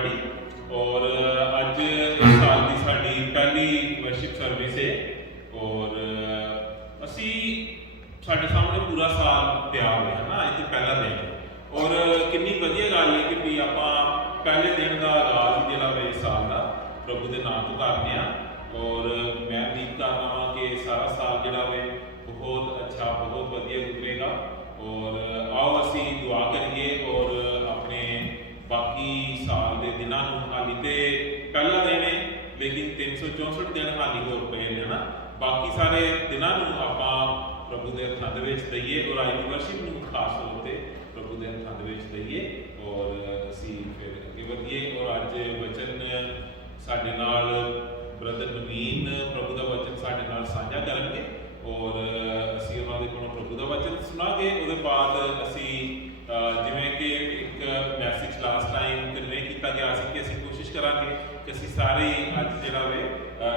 वाड़ी और अज इस साल की साड़ी पहली वर्शिप सर्विस है और असी साढ़े सामने पूरा साल तैयार है ना, इतने पहला दिन और कितनी वधिया गल है कि भी आप पहले दिन का आगाज जोड़ा वे इस साल का प्रभु के नाम तो करते हैं और मैं उम्मीद करना वा कि सारा साल जोड़ा वे बहुत अच्छा बहुत वधिया गुजरेगा और आओ असी दुआ करिए और अपने बाकी साल के दिनों हाली तो पहला दिन है लेकिन 364 दिन हाली होर पे है ना, बाकी सारे दिनों आप प्रभु के हथों में दईए और अज की वर्शिप में खास तौर पर प्रभु के हथों में दईए और असी फिर अगे वधिए और अज वचन साडे नाल ब्रदर नवीन प्रभु का वचन साडे नाल साझा करेंगे और असी उन्होंने को प्रभु का वचन सुनांगे। उसके बाद असी जिमें कि एक मैसेज लास्ट टाइम कन्वे किया गया कि असी कोशिश करांगे कि असी सारे अज जिहड़ा वे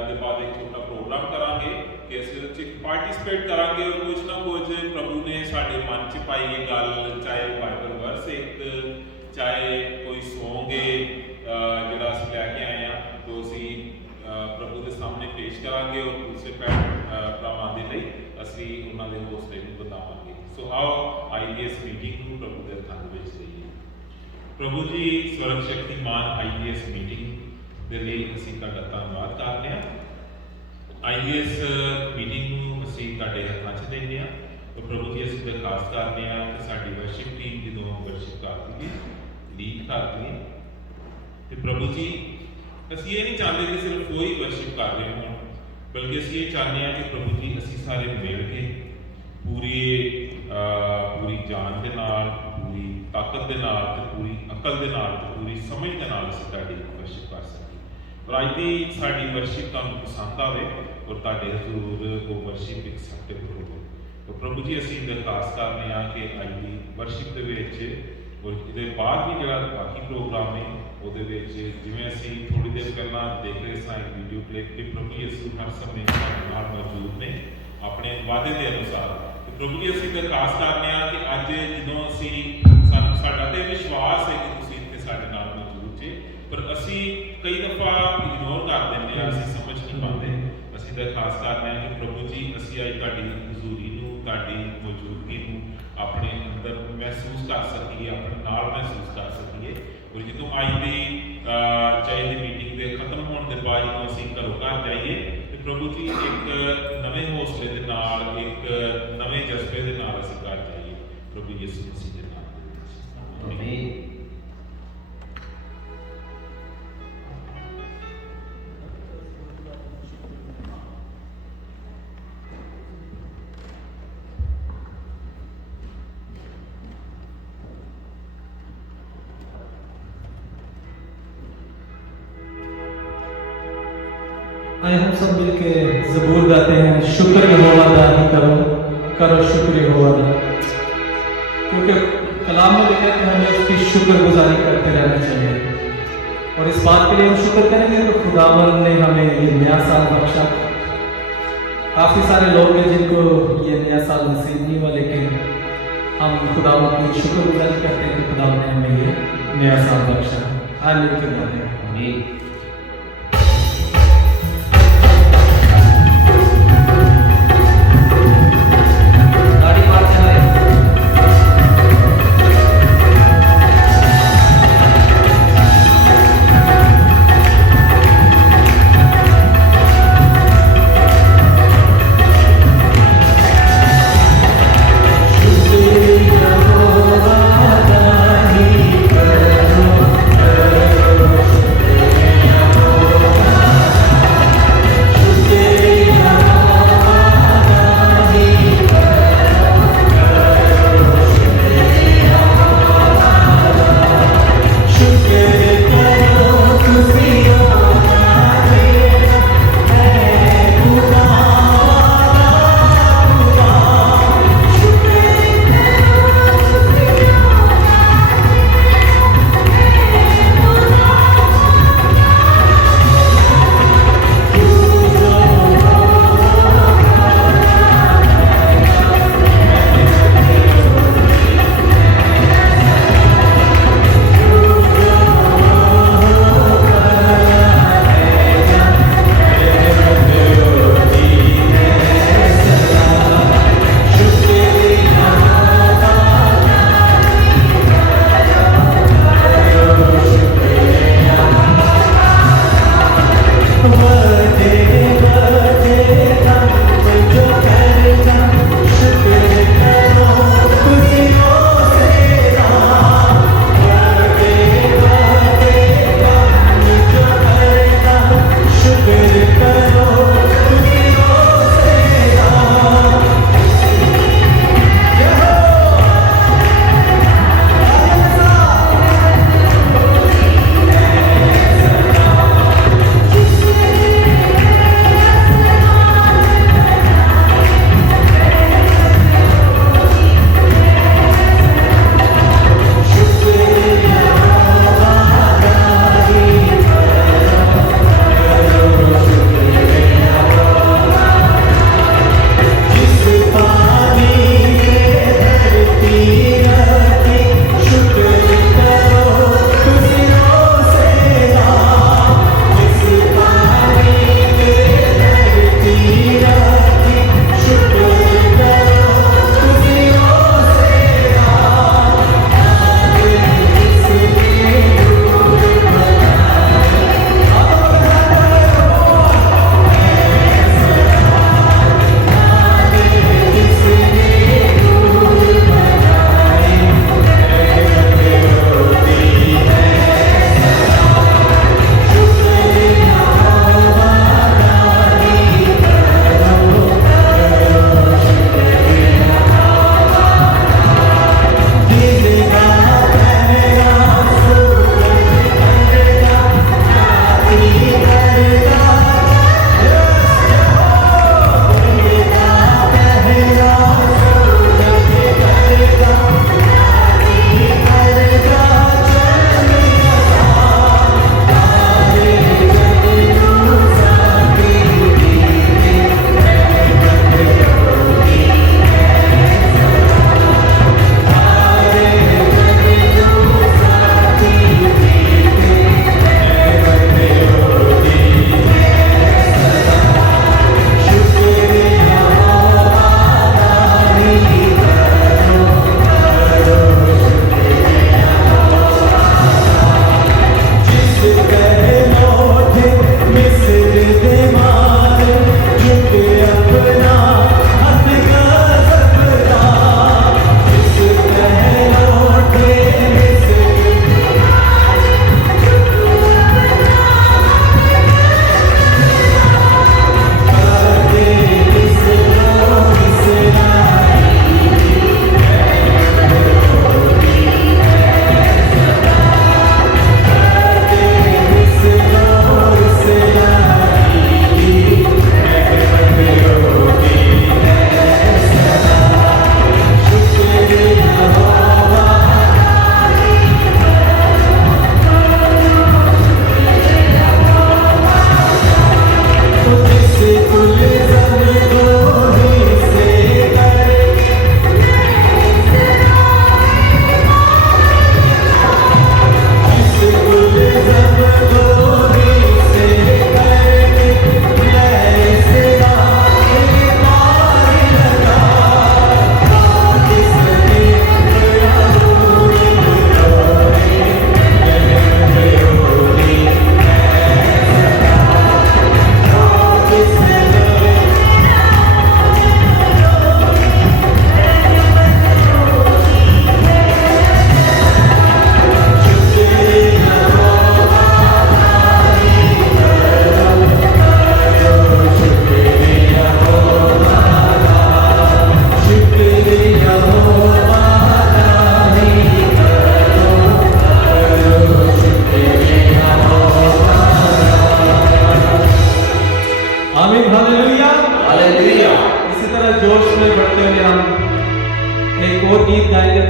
दे बाद एक छोटा प्रोग्राम करांगे कि असी उस पार्टिसिपेट करांगे और कुछ ना कुछ प्रभु ने साडे मन च पाई ये गल, चाहे बाइबल वर्स एक चाहे कोई सॉन्ग है जिहड़ा असी लैके आए हैं तो असी प्रभु के सामने पेश करांगे और दूसरे भरावां दे लई असी उन्हां दे हौसले नूं वधावांगे। सो आओ IDS मीटिंग नूं प्रभु दे हत्थां दे विच लईए। प्रभु जी स्वर्ग शक्तिमान IDS मीटिंग दे लई असी तुहाडा धन्नवाद करदे हां। IDS मीटिंग नूं असी तुहाडे हत्थां 'च दिंदे हां और प्रभु जी असी दरखास्त करदे हां कि साडी वर्शिप टीम जदों वर्शिप करदी है लीड करदी है ते प्रभु जी असी ये नहीं चाहते कि सिर्फ कोई वर्शिप कर रहे हो बल्कि असी ये चाहते हैं कि प्रभु जी असी सारे मिल के पूरी जान के नाल, पूरी ताकत के नाल, पूरी अकल के नाल, पूरी समझ के नाल असी तुहाडी वर्शिप कर सकीए और अज दी साडी वर्शिप तुहानूं पसंद आवे और तुहाडे हजूर वो वर्शिप एक्सैप्टेबल हो। तो प्रभु जी असी दरखास्त करते हैं कि अज दी वर्शिप दे विच और इसके बाद भी जो बाकी प्रोग्राम है वो जिमें असी थोड़ी देर पहला देख रहे सा एक वीडियो क्लिप कि प्रभु यीशु हर समय नाल मौजूद ने अपने वादे के अनुसार। तो प्रभु जी असी दरखास्त करते हैं कि अज जो असी साडा तो विश्वास है कि तुसीं इत्थे साडे नाल मौजूद जे पर असी कई दफ़ा इग्नोर कर देंगे, असी समझ नहीं पाते। असी दरखास्त करते हैं कि प्रभु जी असी अज तुहाडी हजूरी नूं, तुहाडी मौजूदगी नूं अपने अंदर महसूस कर सकीए, अपने नाल महसूस कर सकीए और जो अज की चाहे दी मीटिंग के खत्म होने के बाद जो असी घरों घर जाइए तो प्रभु जी एक नवे हौसले के नाल, एक नवे जज्बे के नाल असी घर जाइए प्रभु यीशु मसीह के नाम। आमीन। आइए हम सब मिलके ज़बूर गाते हैं, शुक्र यहोवा दा ही करो, करो शुक्र यहोवा दा, क्योंकि कलाम में लिखा है कि हमें उसकी शुक्रगुजारी करते रहना चाहिए और इस बात के लिए हम शुक्र करेंगे तो खुदावंद ने हमें ये नया साल बख्शा। काफ़ी सारे लोग हैं जिनको ये नया साल नसीब नहीं हुआ लेकिन हम खुदावंद की शुक्रगुजारी करते हैं कि खुदावंद ने हमें ये नया साल बख्शा। आज मिलकर गाते हैं। आमीन। Thank you.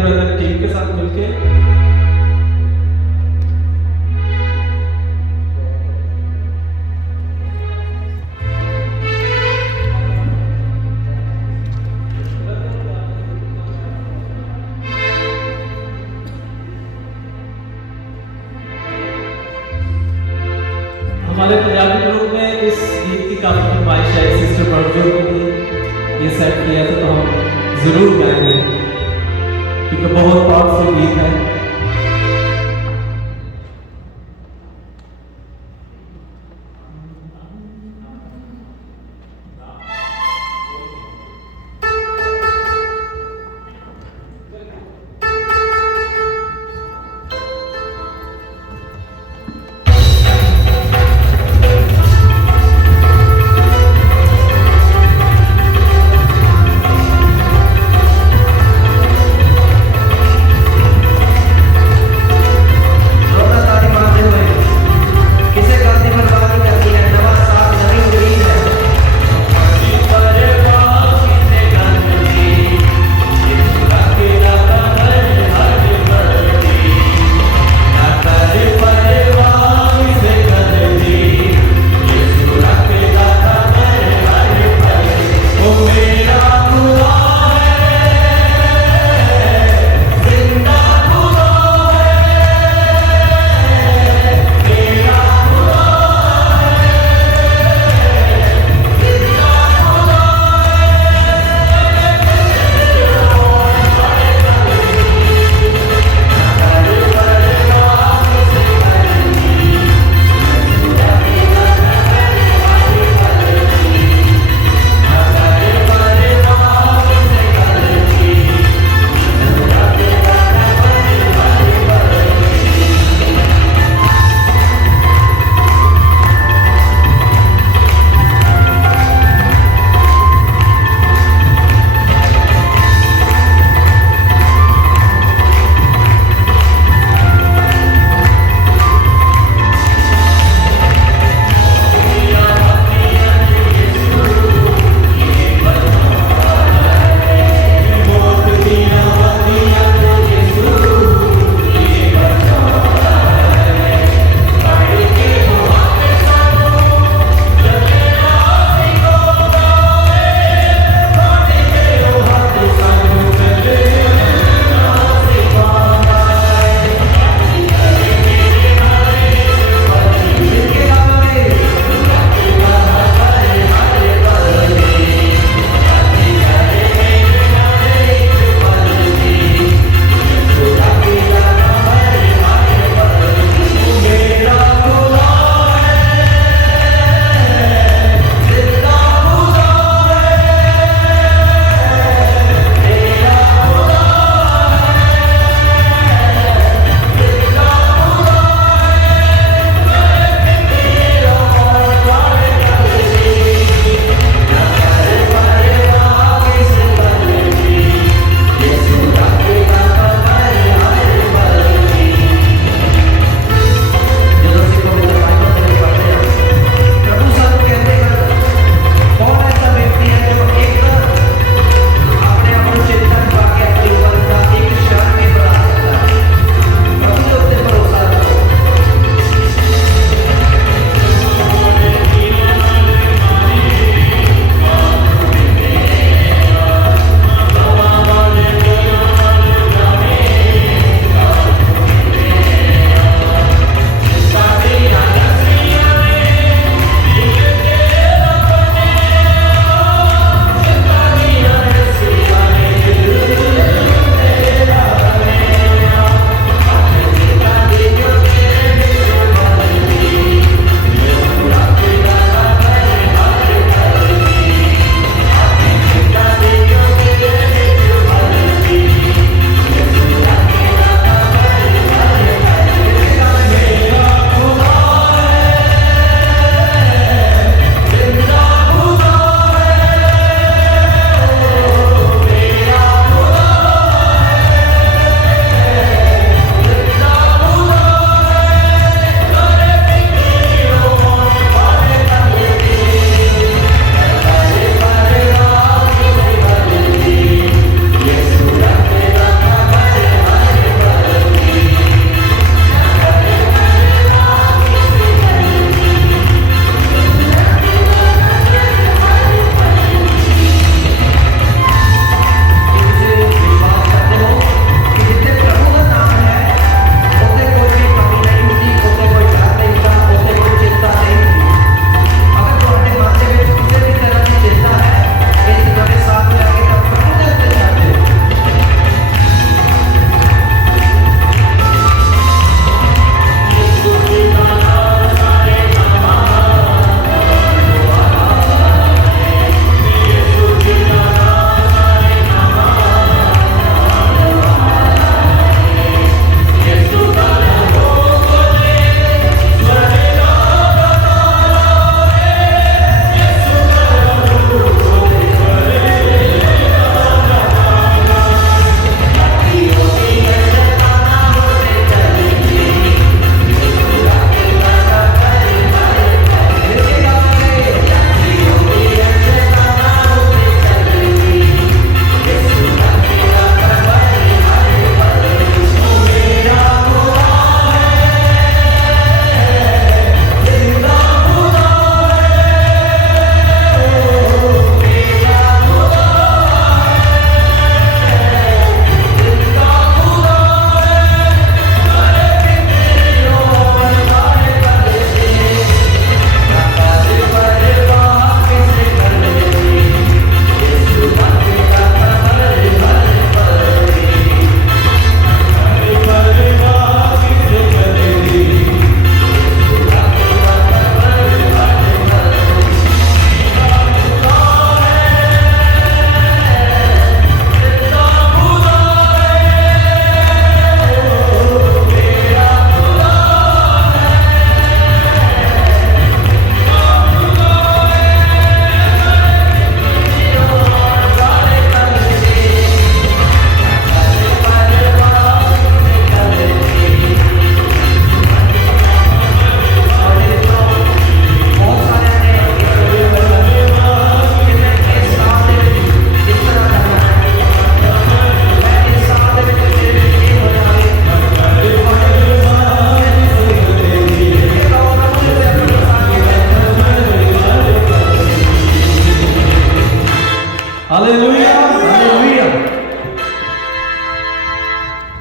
ब्रदर टीम के साथ मिलके हमारे पंजाबी ग्रुप में इस गीत की काफी फरमाइश है सिस्टर बड़जो के लिए ये सेट किया था, तो हम जरूर गाएंगे क्योंकि बहुत पावरफुल गीत है।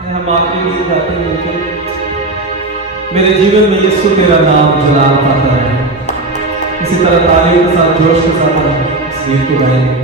हम आखिरी गीत गाते हैं कि मेरे जीवन में यीशु तेरा नाम जलाल पाता है। इसी तरह तालियों के साथ जोश के साथ हम इस गीत को गाएंगे।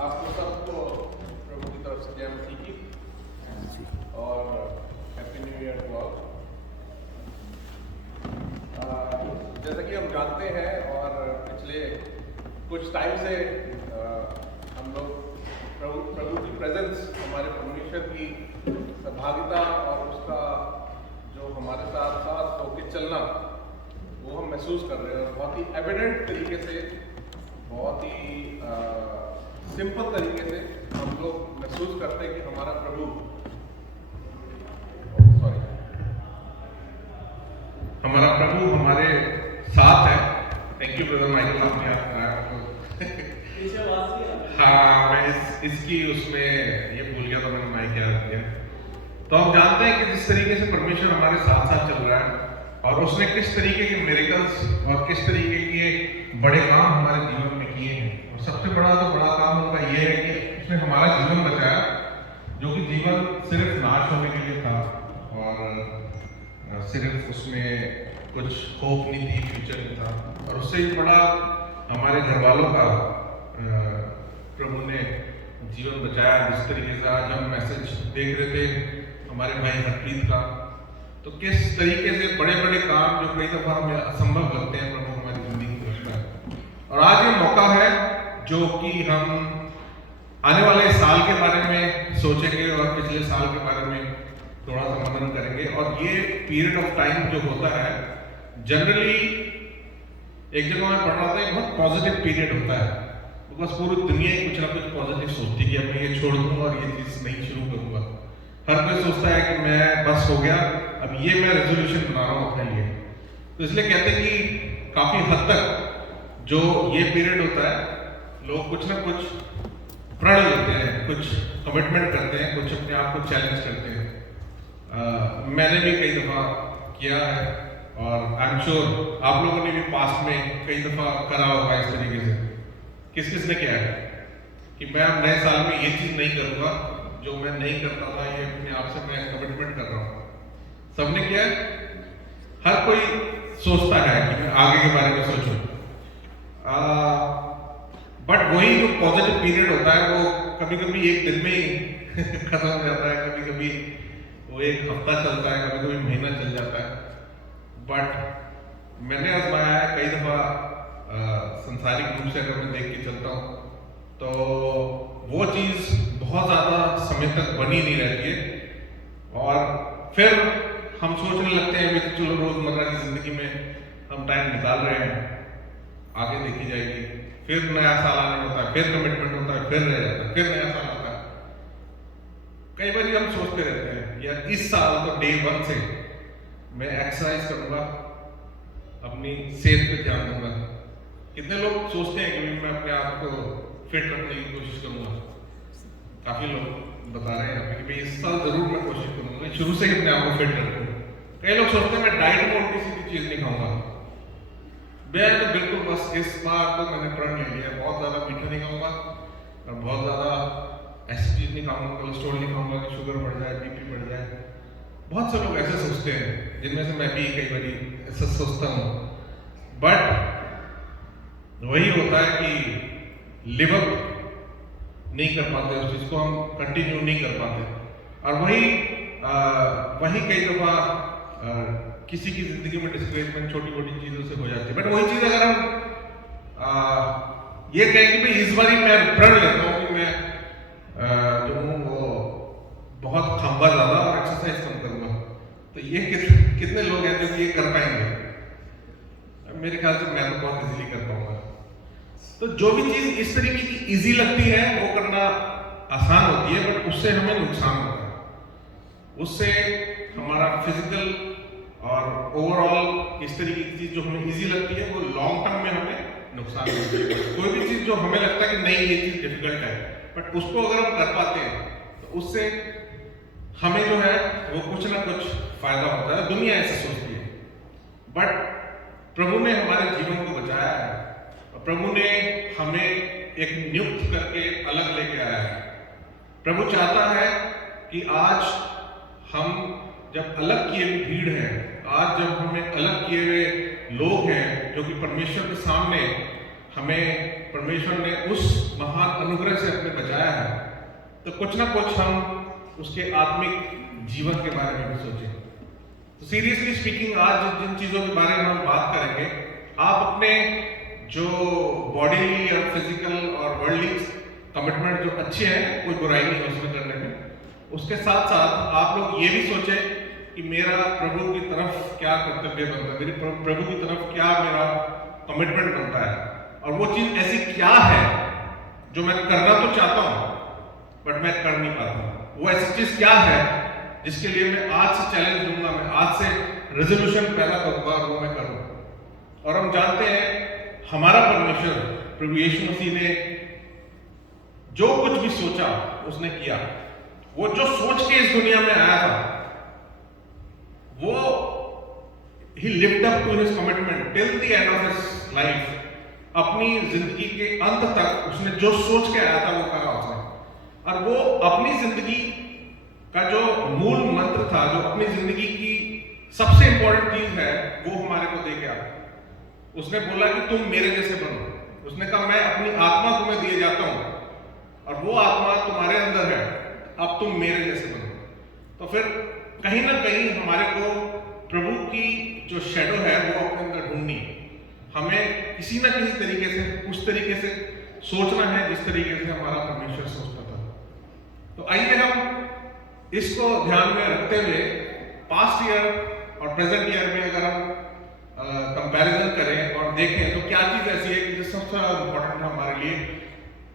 आपको सबको प्रभु की तरफ से जय मसीह की और happy new year to all. जैसा कि हम जानते हैं और पिछले कुछ टाइम से हम लोग प्रभु की प्रेजेंस, हमारे परमेश्वर की सहभागिता और उसका जो हमारे साथ साथ होकर चलना वो हम महसूस कर रहे हैं और बहुत ही एविडेंट तरीके से, बहुत ही सिंपल तरीके से हम लोग महसूस करते हैं कि हमारा प्रभु हमारे साथ है। थैंक यू ब्रदर माइकल, आपने याद कराया। हाँ, मैं इसकी उसमें ये भूल गया था, मैंने माइक याद किया। तो हम जानते हैं कि जिस तरीके से परमेश्वर हमारे साथ साथ चल रहा है और उसने किस तरीके के मिरेकल्स और किस तरीके के बड़े काम हमारे जीवन में किए हैं। और सबसे बड़ा काम उनका ये है कि उसने हमारा जीवन बचाया, जो कि जीवन सिर्फ नाश होने के लिए था और सिर्फ उसमें कुछ होप नहीं थी, फ्यूचर नहीं था। और उससे ही बड़ा हमारे घर वालों का प्रभु ने जीवन बचाया। जिस तरीके से आज हम मैसेज देख रहे थे हमारे भाई हरप्रीत का, तो किस तरीके से बड़े बड़े काम जो कई दफा हमें असंभव लगते हैं, प्रभु हमारी जिंदगी में करता है। और आज ये मौका है जो कि हम आने वाले साल के बारे में सोचेंगे और पिछले साल के बारे में थोड़ा सा मनन करेंगे। और ये पीरियड ऑफ टाइम जो होता है, जनरली एक जगह मैं पढ़ रहा था, एक बहुत पॉजिटिव पीरियड होता है, बिकॉज पूरी दुनिया ही कुछ ना कुछ पॉजिटिव सोचती है कि अब मैं ये छोड़ दूंगा और ये चीज नहीं शुरू करूंगा। हर कोई सोचता है कि मैं बस हो गया, अब ये मैं रेजोल्यूशन बना रहा हूँ अपने लिए। तो इसलिए कहते हैं कि काफी हद तक जो ये पीरियड होता है, लोग कुछ ना कुछ प्रण लेते हैं, कुछ कमिटमेंट करते हैं, कुछ अपने आप को चैलेंज करते हैं। मैंने भी कई दफा किया है और आई एम श्योर आप लोगों ने भी पास्ट में कई दफा करा होगा इस तरीके से। किस किस ने किया है कि मैं अब नए साल में ये चीज नहीं करूंगा जो मैं नहीं करता था, ये अपने आप से मैं कमिटमेंट कर रहा हूँ। सबने किया है। हर कोई सोचता है कि मैं आगे के बारे में सोचूं, बट वही जो पॉजिटिव पीरियड होता है वो कभी कभी एक दिन में ही खत्म हो जाता है, कभी कभी वो एक हफ्ता चलता है, कभी कभी महीना चल जाता है। बट मैंने आजमाया है कई दफा, संसारिक रूप से अगर मैं देख के चलता हूँ तो वो चीज बहुत ज्यादा समय तक बनी नहीं रहती है और फिर हम सोचने लगते हैं कि चलो रोजमर्रा की जिंदगी में हम टाइम निकाल रहे हैं, आगे देखी जाएगी। फिर नया साल आने होता है, फिर कमिटमेंट होता है, फिर रह जाता है, फिर नया साल आता है। कई बार हम सोचते रहते हैं यार इस साल तो डे 1 से मैं एक्सरसाइज करूंगा, अपनी सेहत पे ध्यान दूंगा। कितने लोग सोचते हैं कि मैं अपने आप को फिट रखने की कोशिश करूंगा। काफी लोग बता रहे हैं कि इस साल जरूर मैं कोशिश करूंगा शुरू से ही अपने आप को फिट रखूं। कई लोग सोचते हैं मैं डाइट में उल्टी सीधी चीज नहीं खाऊंगा। मैं तो बिल्कुल बस इस बार तो मैंने प्रण ले लिया, बहुत ज्यादा मीठा नहीं खाऊंगा और बहुत ज्यादा ऐसी चीज नहीं खाऊंगा, कोलेस्ट्रॉल नहीं खाऊंगा कि शुगर बढ़ जाए, बीपी बढ़ जाए। बहुत से लोग ऐसे सोचते हैं, जिनमें से मैं भी कई बार ऐसा सोचता हूँ। बट वही होता है कि लिव अप नहीं कर पाते, उस चीज को हम कंटिन्यू नहीं कर पाते। और वही कई दफा किसी की जिंदगी में डिस्करेजमेंट छोटी छोटी चीजों से हो जाती है। बट वही चीज अगर हम ये कहें कि भाई इस बार मैं प्रण लेता हूँ कि मैं जो हूँ वो बहुत खाऊंगा ज्यादा और एक्सरसाइज कम करूंगा, तो ये कितने लोग हैं जो ये कर पाएंगे? मेरे ख्याल से मैं तो बहुत इजीली कर पाऊंगा। तो जो भी चीज इस तरीके की इजी लगती है वो करना आसान होती है, बट उससे हमें नुकसान होता है। उससे हमारा फिजिकल और ओवरऑल इस तरीके की चीज जो हमें इजी लगती है वो लॉन्ग टर्म में हमें नुकसान देती है। कोई भी चीज जो हमें लगता है कि नहीं ये चीज डिफिकल्ट है, बट उसको अगर हम कर पाते हैं तो उससे हमें जो है वो कुछ ना कुछ फायदा होता है। दुनिया ऐसे सोचती है, बट प्रभु ने हमारे जीवन को बचाया है और प्रभु ने हमें एक नियुक्त करके अलग लेके आया है। प्रभु चाहता है कि आज हम जब अलग किए हुए भीड़ है, आज जब हमें अलग किए हुए लोग हैं जो कि परमेश्वर के सामने हमें परमेश्वर ने उस महान अनुग्रह से अपने बचाया है, तो कुछ ना कुछ हम उसके आत्मिक जीवन के बारे में भी सोचें। तो सीरियसली स्पीकिंग, आज जिन चीज़ों के बारे में हम बात करेंगे, आप अपने जो बॉडी और फिजिकल और वर्ल्डली कमिटमेंट जो अच्छे हैं, कोई बुराई नहीं है उसमें करने में, उसके साथ साथ आप लोग ये भी सोचें कि मेरा प्रभु की तरफ क्या कर्तव्य बनता है, मेरी प्रभु की तरफ क्या मेरा कमिटमेंट बनता है, और वो चीज़ ऐसी क्या है जो मैं करना तो चाहता हूँ बट मैं कर नहीं पाता। वो ऐसी चीज़ क्या है जिसके लिए मैं आज से चैलेंज लूंगा, मैं आज से रेजोल्यूशन पैदा करूंगा और वो मैं करूँ। और हम जानते हैं हमारा परमेश्वर प्रभु यीशु मसीह ने जो कुछ भी सोचा उसने किया। वो जो सोच के इस दुनिया में आया था, वो he lived up to his commitment till the end of his life। अपनी जिंदगी के अंत तक उसने जो सोच के आया था वो करा उसने, और वो अपनी जिंदगी का जो मूल मंत्र था, जो अपनी जिंदगी की सबसे इंपॉर्टेंट चीज है, वो हमारे को दे गया। उसने बोला कि तुम मेरे जैसे बनो। उसने कहा मैं अपनी आत्मा तुम्हें दिए जाता हूं और वो आत्मा तुम्हारे अंदर है, अब तुम मेरे जैसे बनो। तो फिर कहीं ना कहीं हमारे को प्रभु की जो शैडो है वो अपने अंदर ढूंढनी, हमें किसी ना किसी तरीके से उस तरीके से सोचना है जिस तरीके से हमारा परमेश्वर सोचता था। तो आइए हम इसको ध्यान में रखते हुए पास्ट ईयर और प्रेजेंट ईयर में अगर हम कंपैरिजन करें और देखें तो क्या चीज ऐसी है कि जो सबसे इम्पोर्टेंट है हमारे लिए,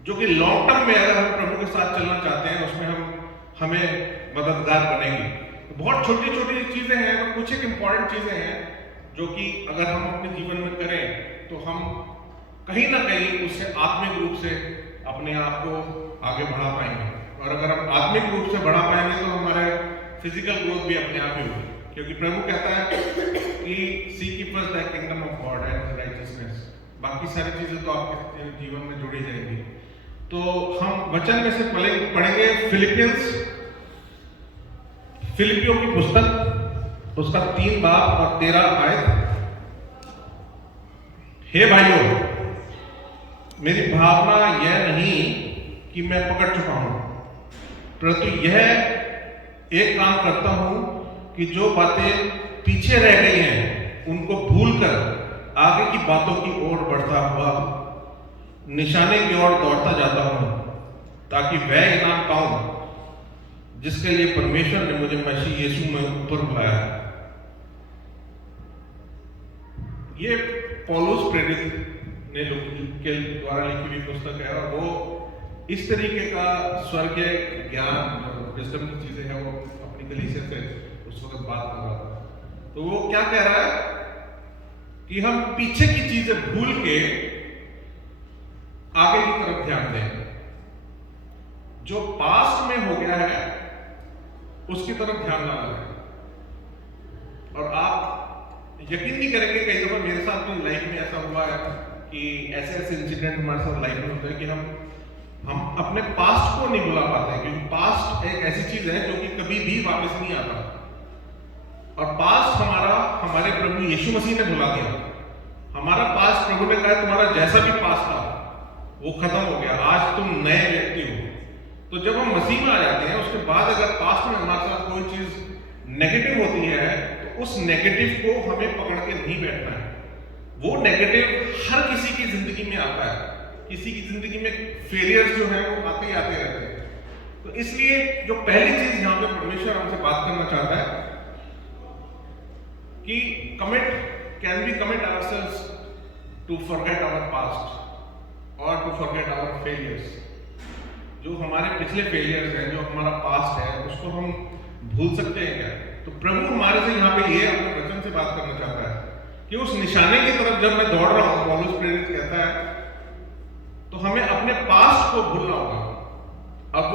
जो कि लॉन्ग टर्म में अगर हम प्रभु के साथ चलना चाहते हैं उसमें हमें मददगार बनेगी। तो बहुत छोटी छोटी चीजें हैं, तो कुछ एक इम्पॉर्टेंट चीजें हैं जो कि अगर हम अपने जीवन में करें तो हम कहीं ना कहीं उससे आत्मिक रूप से अपने आप को आगे बढ़ा पाएंगे। और अगर हम आत्मिक रूप से बढ़ा पाएंगे तो हमारे फिजिकल ग्रोथ भी अपने आप ही होगी, क्योंकि प्रभु कहता है कि seek ye first the kingdom of God and his righteousness। बाकी सारी चीजें तो आपके जीवन में जुड़ी जाएंगी। तो हम वचन में से पढ़ेंगे फिलिपियों की पुस्तक, उसका 3 बाब और 13 आयत। हे भाइयों, मेरी भावना यह नहीं कि मैं पकड़ चुका हूं, परंतु यह एक काम करता हूं कि जो बातें पीछे रह गई हैं उनको भूलकर आगे की बातों की ओर बढ़ता हुआ निशाने की ओर दौड़ता जाता हूं, ताकि वह इनाम पाऊं जिसके लिए परमेश्वर ने मुझे मसीह यीशु में ऊपर बुलाया। ये पौलुस प्रेरित ने के द्वारा लिखी हुई पुस्तक है, और वो इस तरीके का स्वर्गीय ज्ञान, विजडम की चीजें हैं, वो अपनी कलीसिया से उस वक्त बात कर रहा था। तो वो क्या कह रहा है कि हम पीछे की चीजें भूल के आगे की तरफ ध्यान दें, जो पास्ट में हो गया है उसकी तरफ ध्यान ना लगाएं। और आप यकीन नहीं करेंगे, कई दफा मेरे साथ भी लाइफ में ऐसा हुआ है कि ऐसे ऐसे इंसिडेंट हमारे साथ लाइफ में होते हैं कि हम अपने पास्ट को नहीं भुला पाते, क्योंकि पास्ट एक ऐसी चीज है जो कि कभी भी वापस नहीं आता। और पास्ट हमारे प्रभु यीशु मसीह ने भुला दिया। हमारा पास्ट प्रभु ने कहा तुम्हारा जैसा भी पास्ट था वो खत्म हो गया, आज तुम नए व्यक्ति हो। तो जब हम मसीह में आ जाते हैं उसके बाद अगर पास्ट में हमारे साथ कोई चीज नेगेटिव होती है तो उस नेगेटिव को हमें पकड़ के नहीं बैठना है। वो नेगेटिव हर किसी की जिंदगी में आता है, किसी की जिंदगी में फेलियर्स जो है वो आते ही आते रहते हैं। तो इसलिए जो पहली चीज यहाँ पे परमेश्वर हमसे बात करना चाहता है कि can we commit ourselves to forget our past और टू फॉरगेट आवर फेलियर्स। जो हमारे पिछले फेलियर्स हैं, जो हमारा पास्ट है, उसको हम भूल सकते हैं क्या? तो प्रभु हमारे से यहाँ पे ये अपने वचन से बात करना चाहता है कि उस निशाने की तरफ जब मैं दौड़ रहा हूँ, पौलुस प्रेरित कहता है, तो हमें अपने पास्ट को भूलना होगा। अब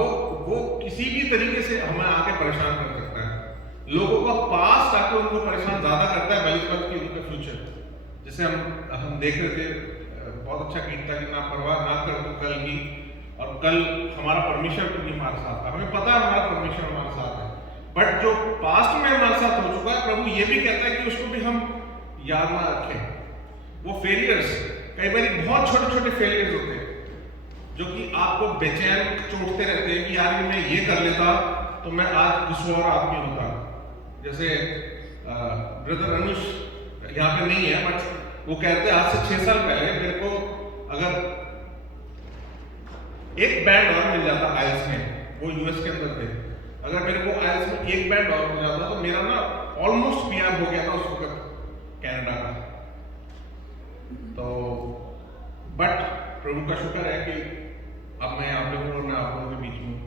वो किसी भी तरीके से हमें आके परेशान कर सकता है। लोगों का पास्ट आके उनको परेशान ज्यादा करता है बल्कि कि उनका फ्यूचर। जैसे हम देख रहे थे, बहुत अच्छा गीत था कि ना परवाह ना कर तो कल की, और कल हमारा परमेश्वर भी हमारे साथ था। हमें पता है हमारा परमेश्वर हमारे साथ है, बट जो पास्ट में हमारे साथ हो चुका है, प्रभु ये भी कहता है कि उसको भी हम याद ना रखें। वो फेलियर्स कई बार बहुत छोटे छोटे फेलियर्स होते हैं जो कि आपको बेचैन चोटते रहते हैं कि यार मैं ये कर लेता तो मैं आज किसी और आदमी होता। जैसे ब्रदर अनुष यहाँ पे नहीं है, बट वो कहते हैं आज से 6 साल पहले मेरे को अगर एक बैंड और मिल जाता आइल्स में, वो यूएस के अंदर थे, अगर मेरे को आइल्स में एक बैंड और मिल जाता तो मेरा ना ऑलमोस्ट पीआर हो गया था उस वक्त कनाडा का। तो बट प्रभु का शुक्र है कि अब मैं यहाँ पे हूँ और मैं आप लोगों के बीच में हूँ।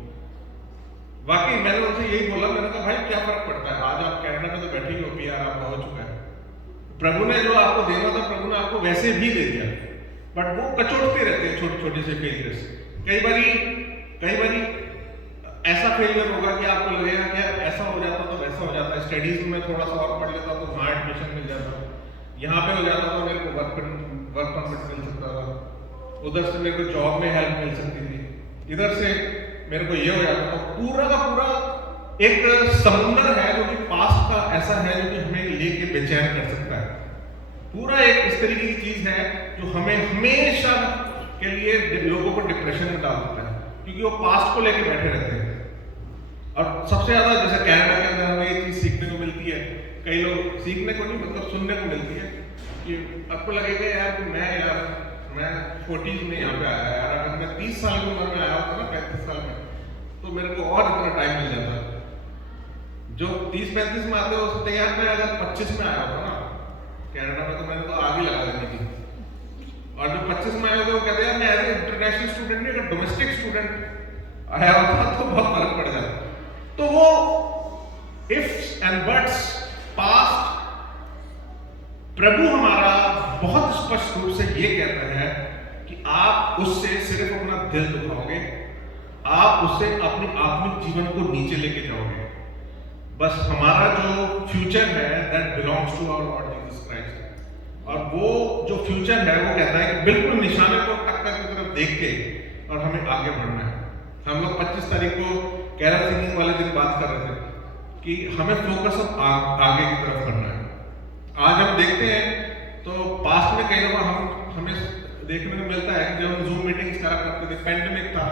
वाकई मैंने उनसे यही बोला, मैंने कहा भाई क्या फर्क पड़ता है, आज आप कनाडा में तो बैठे ही हो, पीआर आपका हो चुका है। प्रभु ने जो आपको देना था प्रभु ने आपको वैसे भी दे दिया, बट वो कचोटते रहते हैं छोटे छोटे से फेलियर से। कई बारी ऐसा फेलियर होगा कि आपको लगेगा कि यार ऐसा हो जाता तो वैसा हो जाता, स्टडीज में थोड़ा सा और पढ़ लेता तो वहाँ एडमिशन मिल जाता, यहाँ पे हो जाता तो मेरे को वर्क परमिट मिल सकता था, उधर से मेरे को जॉब में हेल्प मिल सकती थी, इधर से मेरे को ये हो जाता था। पूरा का पूरा एक समुंदर है जो कि पास्ट का ऐसा है जो कि हमें लेके बेचैन कर सकता है। पूरा एक इस तरीके की चीज है जो हमें हमेशा के लिए लोगों को डिप्रेशन में डाल देता है, क्योंकि वो पास्ट को लेके बैठे रहते हैं। और सबसे ज्यादा जैसे कनाडा के अंदर हमें ये चीज सीखने को मिलती है, कई लोग सीखने को नहीं मतलब सुनने को मिलती है कि आपको लगेगा यार कि मैं 40s में यहाँ पे आया यार, अगर मैं 30 साल की उम्र में आया होता ना 35 साल में तो मेरे को और इतना टाइम मिल जाता। जो 30-35 में आते हो उससे यार मैं अगर 25 में आया होता ना कनाडा में तो मैंने तो आगे लगा देनी थी। और जो 25 में आए होते वो कहते हैं मैं एज ए इंटरनेशनल स्टूडेंट नहीं, अगर डोमेस्टिक स्टूडेंट आया होता तो बहुत फर्क पड़ जाता। तो वो इफ्स एंड बट्स पास्ट, प्रभु हमारा बहुत स्पष्ट रूप से ये कहता है कि आप उससे सिर्फ अपना दिल दुखाओगे, आप उससे अपने आत्मिक जीवन को नीचे लेके जाओगे। बस हमारा जो फ्यूचर है that belongs to our Lord Jesus Christ, और वो जो फ्यूचर है वो कहता है कि बिल्कुल निशाने को टक्कर की तरफ देख के और हमें आगे बढ़ना है। हम लोग 25 तारीख को कैरल सिंगिंग वाले दिन बात कर रहे थे कि हमें फोकस अब आगे की तरफ करना है। आज हम देखते हैं तो पास्ट में कई दफा हमें देखने को मिलता है कि जब हम जूम मीटिंग्स करा करते थे, पैंडेमिक था,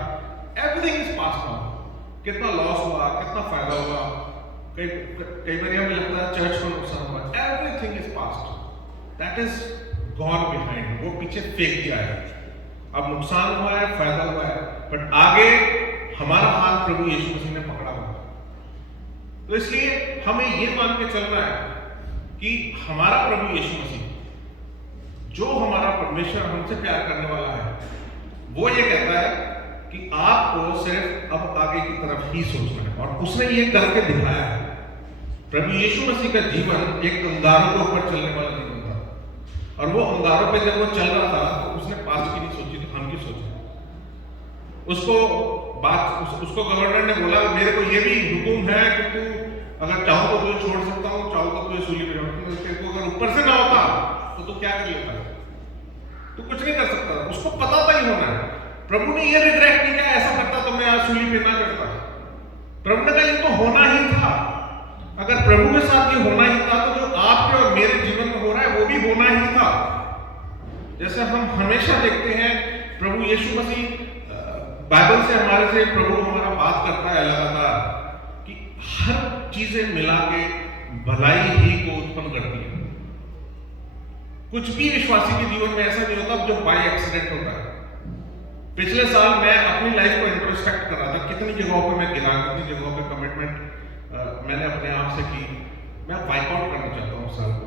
एवरीथिंग इज पास्ट नाउ। कितना लॉस हुआ, कितना फायदा हुआ, कई बार हमें लगता है चर्च को नुकसान हुआ, everything is past, that is gone behind, वो पीछे फेंक दिया है। अब नुकसान हुआ है, फायदा हुआ है, बट आगे हमारा हाथ प्रभु यीशु मसीह ने पकड़ा हुआ है। तो इसलिए हमें ये मान के चलना है कि हमारा प्रभु यीशु मसीह जो हमारा परमेश्वर हमसे प्यार करने वाला है, वो ये कहता है कि आपको सिर्फ अब आगे की तरफ ही सोचना है, और उसने ये करके दिखाया है। प्रभु यीशु मसीह का जीवन एक अंगारों के ऊपर चलने वाला जीवन था, और वो अंगारों पे जब वो चल रहा था तो उसने पास्ट की नहीं सोची, तो हम की सोची। उसको गवर्नर ने बोला मेरे को ये भी हुक्म है कि तू अगर चाहो तो तुझे छोड़ सकता हूँ, चाहो तो तुझे सूली पे जाऊँ। तेरे को अगर ऊपर से ना होता तो तू क्या कर लेता, तू कुछ नहीं कर सकता। उसको पता था ही होना है। प्रभु ने ये रिग्रेट नहीं किया ऐसा करता तो मैं आज सूली पे ना चढ़ता। प्रभु ने कहा ये तो होना ही था। अगर प्रभु के साथ ये होना ही था तो जो आपके और मेरे जीवन में हो रहा है वो भी होना ही था। जैसे हम हमेशा देखते हैं प्रभु यीशु मसीह बाइबल से हमारे से प्रभु हमारा बात करता है लगातार कि हर चीजें मिला के भलाई ही को उत्पन्न करती है। कुछ भी विश्वासी के जीवन में ऐसा नहीं होता जो बाय एक्सीडेंट होता है। पिछले साल मैं अपनी लाइफ को इंट्रोस्पेक्ट कर रहा था, कितनी जगहों पे मैं गिरा, कितनी जगहों पे कमिटमेंट मैंने अपने आप से की। मैं वाइप आउट करना चाहता हूँ साल को।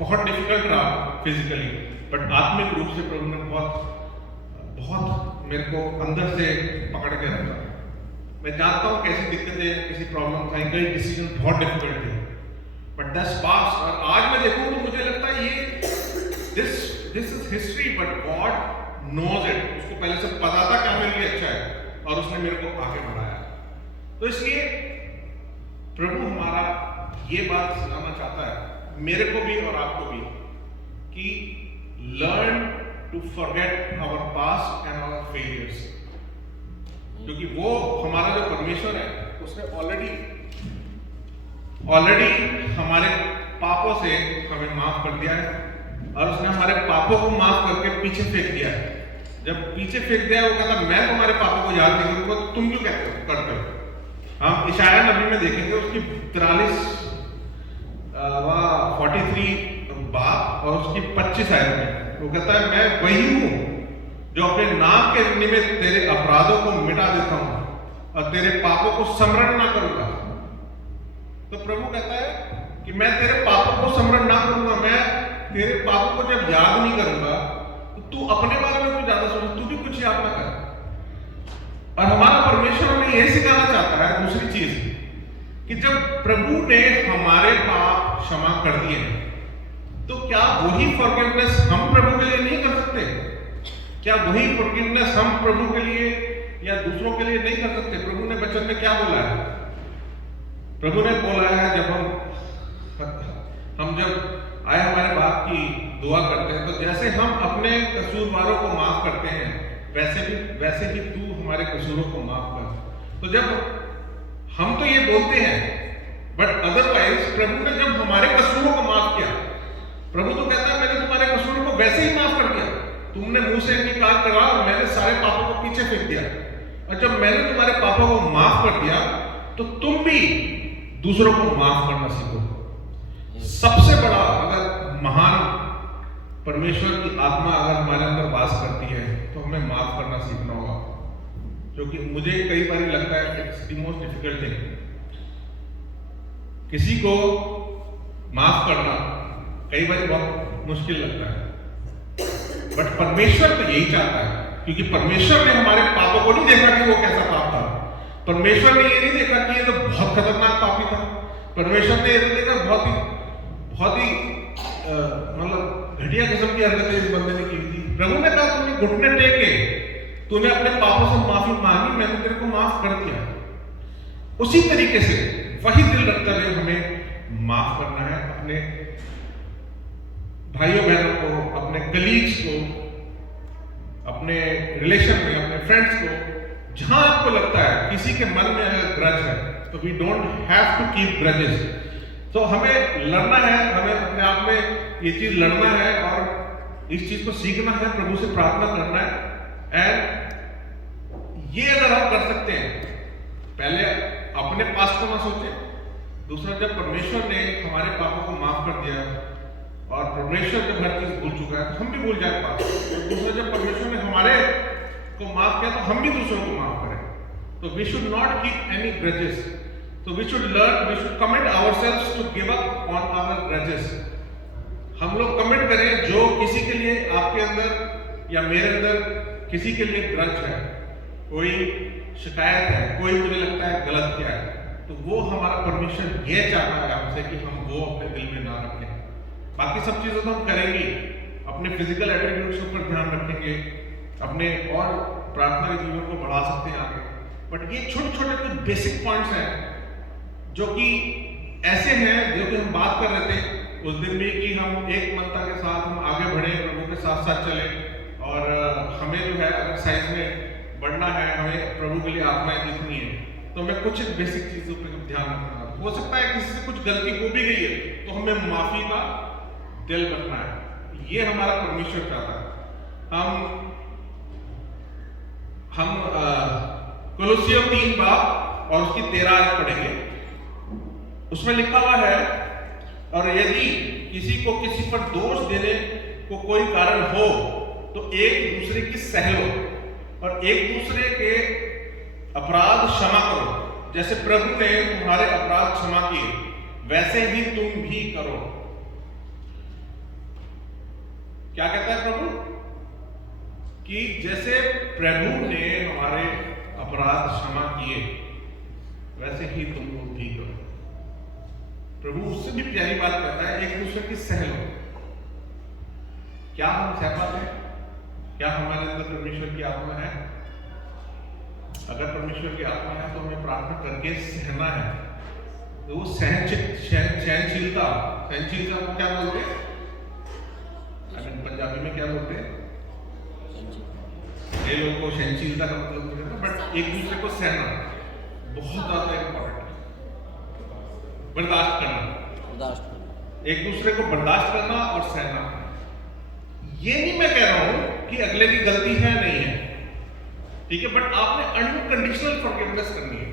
बहुत डिफिकल्ट रहा फिजिकली, बट आत्मिक रूप से प्रभु ने बहुत मेरे को अंदर से पकड़ के रखा। मैं जानता हूँ कैसी दिक्कतें, कैसी प्रॉब्लम आई, कई डिसीजन बहुत डिफिकल्ट थे, बट दैट्स पास्ट। और आज मैं देखूँ तो मुझे लगता है ये this is history, but God knows it. उसको पहले से पता था क्या मेरे लिए अच्छा है, और उसने मेरे को आगे बढ़ाया। तो इसलिए प्रभु हमारा ये बात सिखाना चाहता है मेरे को भी और आपको भी कि learn to forget our past and our failures, क्योंकि वो हमारा जो परमेश्वर है उसने ऑलरेडी हमारे पापों से हमें माफ कर दिया है। और उसने हमारे पापों को माफ करके पीछे फेंक दिया है। जब पीछे फेंक दिया, वो कहता मैं तुम्हारे पापों को याद नहीं करूंगा, तुम क्यों करते हो। हम इशाया नबी में देखेंगे उसकी 43 बाप और उसकी 25 आयत में वो कहता है मैं वही हूं जो अपने नाम के निमित्त तेरे अपराधों को मिटा देता हूं और तेरे पापों को स्मरण ना करूंगा। तो प्रभु कहता है कि मैं तेरे पापों को स्मरण ना करूंगा, मैं तेरे पापों को जब याद नहीं करूंगा तो तू अपने बारे में कुछ ज्यादा सोच, तू भी कुछ याद ना कर। और हमारा परमेश्वर हमें यह सिखाना चाहता है दूसरी चीज कि जब प्रभु ने हमारे पाप क्षमा कर दिए तो क्या वही फॉरगिवनेस हम प्रभु के लिए नहीं कर सकते? क्या वही फॉरगिवनेस हम प्रभु के लिए या दूसरों के लिए नहीं कर सकते? प्रभु ने वचन में क्या बोला है? प्रभु ने बोला है जब हम जब आए हमारे बाप की दुआ करते हैं तो जैसे हम अपने कसूरवारों को माफ करते हैं वैसे भी तू हमारे कसूरों को माफ कर। तो जब हम तो ये बोलते हैं बट अदरवाइज प्रभु ने जब हमारे कसूरों को माफ किया, प्रभु तो कहता है मैंने तुम्हारे कसूरों को वैसे ही माफ कर दिया। तुमने मुंह से इनकार करा और मैंने सारे पापों को पीछे फेंक दिया। और जब मैंने तुम्हारे पापों को माफ कर दिया तो तुम भी दूसरों को माफ करना सीखो। सबसे बड़ा अगर महान परमेश्वर की आत्मा अगर हमारे अंदर वास करती है तो हमें माफ करना सीखना होगा, जो कि मुझे कई बार लगता है it's the most difficult thing. किसी को माफ करना कई बार बहुत मुश्किल लगता है, बट परमेश्वर तो यही चाहता है, क्योंकि परमेश्वर ने हमारे पापों को नहीं देखा कि वो कैसा पाप था। परमेश्वर ने ये नहीं देखा कि ये तो बहुत खतरनाक पापी था। परमेश्वर ने ये तो देखा बहुत ही मतलब घटिया किस्म की हरकतें इस बंदे ने की थी। प्रभु ने कहा तूने घुटने टेके, तूने अपने पापों से माफी मांगी, मैंने तेरे को माफ कर दिया। उसी तरीके से वही दिल रखते हुए हमें माफ करना है अपने भाइयों बहनों को, अपने कलीग्स को, अपने रिलेशन में, अपने फ्रेंड्स को। जहां आपको लगता है किसी के मन में अगर ग्रज है तो we don't have to keep grudges. तो हमें लड़ना है, हमें अपने आप में ये चीज लड़ना है और इस चीज को सीखना है, प्रभु से प्रार्थना करना है। एंड ये अगर हम कर सकते हैं, पहले अपने पास्ट को ना सोचें, दूसरा जब परमेश्वर ने हमारे पापों को माफ कर दिया और परमेश्वर जब हर चीज भूल चुका है तो हम भी भूल जाए पाप। और दूसरा जब परमेश्वर ने हमारे को माफ किया तो हम भी दूसरों को माफ करें। तो we should not keep any grudges. तो we should learn, we should commit ourselves to give up on our grudges. हम लोग कमिट करें जो किसी के लिए आपके अंदर या मेरे अंदर किसी के लिए ग्रज है, कोई शिकायत है, कोई मुझे लगता है गलत किया है, तो वो हमारा परमेश्वर ये चाहता है हमसे कि हम वो अपने दिल में ना रखें। बाकी सब चीजें तो हम करेंगे, अपने फिजिकल एट्रीब्यूट्स पर ध्यान रखेंगे, अपने और प्रार्थना के जीवन को बढ़ा सकते हैं आगे। बट ये छोटे छोटे कुछ बेसिक पॉइंट्स हैं जो कि ऐसे हैं जो कि हम बात कर रहे थे उस दिन भी कि हम एक मनता के साथ हम आगे बढ़े, प्रभु के साथ साथ चले और हमें जो है अगर साइंस में बढ़ना है, हमें प्रभु के लिए आत्माएं जीतनी है, तो हमें कुछ बेसिक चीजों पर ध्यान रखना है। हो सकता है किसी से कुछ गलती हो भी गई है तो हमें माफी का दिल रखना है। ये हमारा परमेश्वर चाहता है। हम कोलोसियों 3 बाब और उसकी 13 आयत पढ़ेंगे। उसमें लिखा हुआ है, और यदि किसी को किसी पर दोष देने को कोई कारण हो तो एक दूसरे की सह लो और एक दूसरे के अपराध क्षमा करो, जैसे प्रभु ने तुम्हारे अपराध क्षमा किए वैसे ही तुम भी करो। क्या कहता है प्रभु? कि जैसे प्रभु ने हमारे अपराध क्षमा किए वैसे ही तुम लोग भी करो। प्रभु उससे भी प्यारी बात कहता है, एक दूसरे की सह लो। क्या हम सह पाते हैं? क्या हमारे अंदर परमेश्वर की आत्मा है? अगर परमेश्वर की आत्मा है तो हमें प्रार्थना करके सहना है। तो वो सहनशीलता को क्या बोलते हैं? पंजाबी में क्या बोलते हैं? ये लोगों को सहनशीलता का मतलब नहीं है, बट एक दूसरे को सहना बहुत ज्यादा इंपॉर्टेंट है। बर्दाश्त करना, एक दूसरे को बर्दाश्त करना और सहना। ये नहीं मैं कह रहा हूं कि अगले की गलती है नहीं है, ठीक है, बट आपने अनकंडीशनल फॉरगिवनेस करनी है।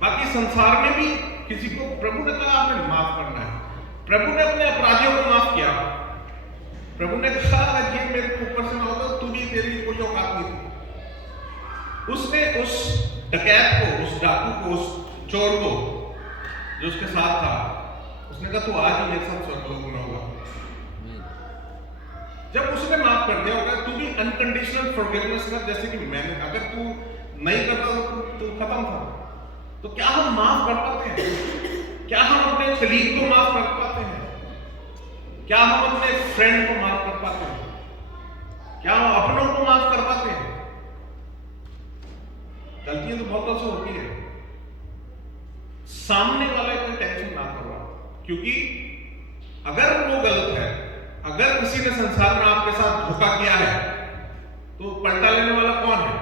बाकी संसार में भी किसी को प्रभु ने कहा आपने माफ करना है। प्रभु ने अपने अपराधियों को माफ किया। प्रभु ने कहा अगर ये मेरे ऊपर से ना होता तू भी, तेरी कोई औकात नहीं थी। उसने उस डकैत को, उस डाकू को, उस चोर को जो उसके साथ था, उसने कहा तू आज ही मेरे साथ स्वर्गलोक में होगा। जब उसने माफ कर दिया होगा, तू भी अनकंडीशनल फॉरगिवनेस कर, जैसे कि मैंने, अगर तू नहीं करता तो खत्म था। तो क्या हम माफ कर पाते हैं? क्या हम अपने कलीग को माफ कर पाते हैं? क्या हम अपने फ्रेंड को माफ कर पाते हैं? क्या हम अपनों को माफ कर पाते हैं? गलतियां तो बहुत से होती है। सामने वाले को टेंशन ना करो, क्योंकि अगर वो गलत है, अगर किसी ने संसार में आपके साथ धोखा किया है, तो पलटा लेने वाला कौन है?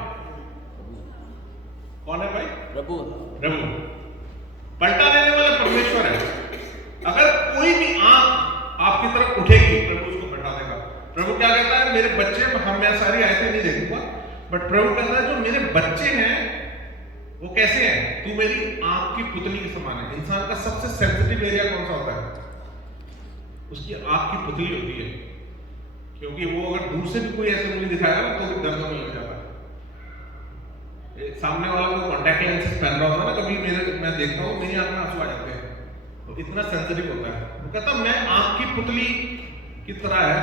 कौन है भाई? प्रभु। प्रभु। पलटा लेने वाला परमेश्वर है। अगर कोई भी आंख आपकी तरफ उठेगी, प्रभु उसको बैठा देगा। प्रभु क्या कहता है? मेरे बच्चे, मैं सारी आयतें नहीं देखूंगा, बट प्रभु कहता है जो मेरे बच्चे हैं वो कैसे हैं? तू मेरी आंख की पुतली के समान है। इंसान का सबसे सेंसिटिव एरिया कौन सा होता है? उसकी आंख की पुतली होती है, क्योंकि वो अगर दूर से भी कोई ऐसे उंगली दिखाएगा तो भी दर्द होने लग जाता है। सामने वाला को कॉन्टैक्ट लेंसेज पहन रहा होता है ना, कभी मैं देखता हूँ मेरी आंख में आंसू आ जाते हैं, तो इतना सेंसिटिव होता है। वो कहता मैं आंख की पुतली की तरह है,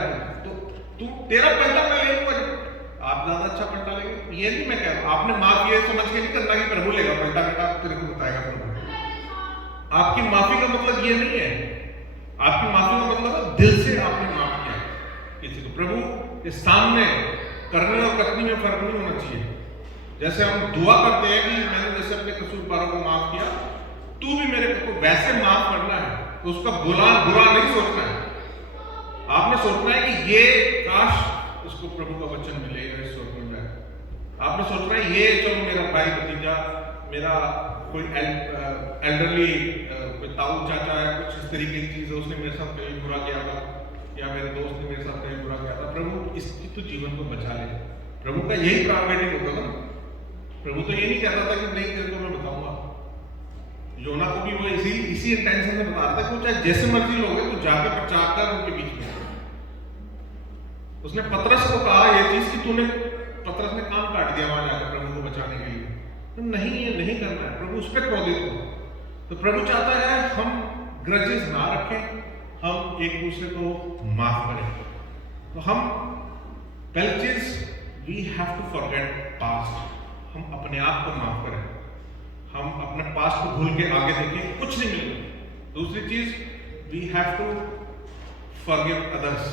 तो तू तेरा पलटा मैं ले लूंगा, आप ज्यादा अच्छा पलटा लेंगे। ये नहीं मैं कह रहा, आपने माफ ये समझ के नहीं करना कि प्रभु लेगा पलटा, बेटा तेरे को बताएगा प्रभु। आपकी माफी का मतलब ये नहीं है, आपकी माफी का मतलब है दिल से आपने माफ किया किसी को। प्रभु के सामने करने और कथनी में फर्क नहीं होना चाहिए। जैसे हम दुआ करते हैं कि मैंने जैसे अपने कसूरवारों को माफ किया, तू भी मेरे को वैसे माफ करना है, तो उसका बुरा नहीं सोचना है। आपने सोचना है कि ये काश उसको प्रभु का वचन मिले, स्वर्ग मिल जाए। आपने सोचना है ये चलो मेरा भाई भतीजा, मेरा कोई एल्डरली कोई ताऊ चाचा है, कुछ इस तरीके की चीज है, उसने मेरे साथ कहीं बुरा किया था, या मेरे दोस्त ने मेरे साथ कहीं बुरा किया था, प्रभु इसकी तो जीवन को बचा ले। प्रभु का यही प्रायोरिटी होता था। प्रभु तो ये नहीं कहता था कि नहीं तेरे को मैं बताऊंगा। योना को भी वो इसी इंटेंशन से बता रहा था कि चाहे जैसे मर्जी लोग हैं तो जाके प्रचार कर उनके बीच में। उसने पतरस को कहा ये चीज कि तूने, पतरस ने कान काट दिया वहां जाकर प्रभु को बचाने के लिए। तो नहीं, ये नहीं करना है। प्रभु उस पर क्रोधित हो। तो प्रभु चाहता है हम ग्रजेस ना रखें, हम एक दूसरे को माफ करें। तो हम पहली चीज, we have to forget past. हम अपने आप को माफ करें, हम अपने पास्ट को भूल के आगे देखें, कुछ नहीं मिलेगा। दूसरी चीज, we have to forgive others.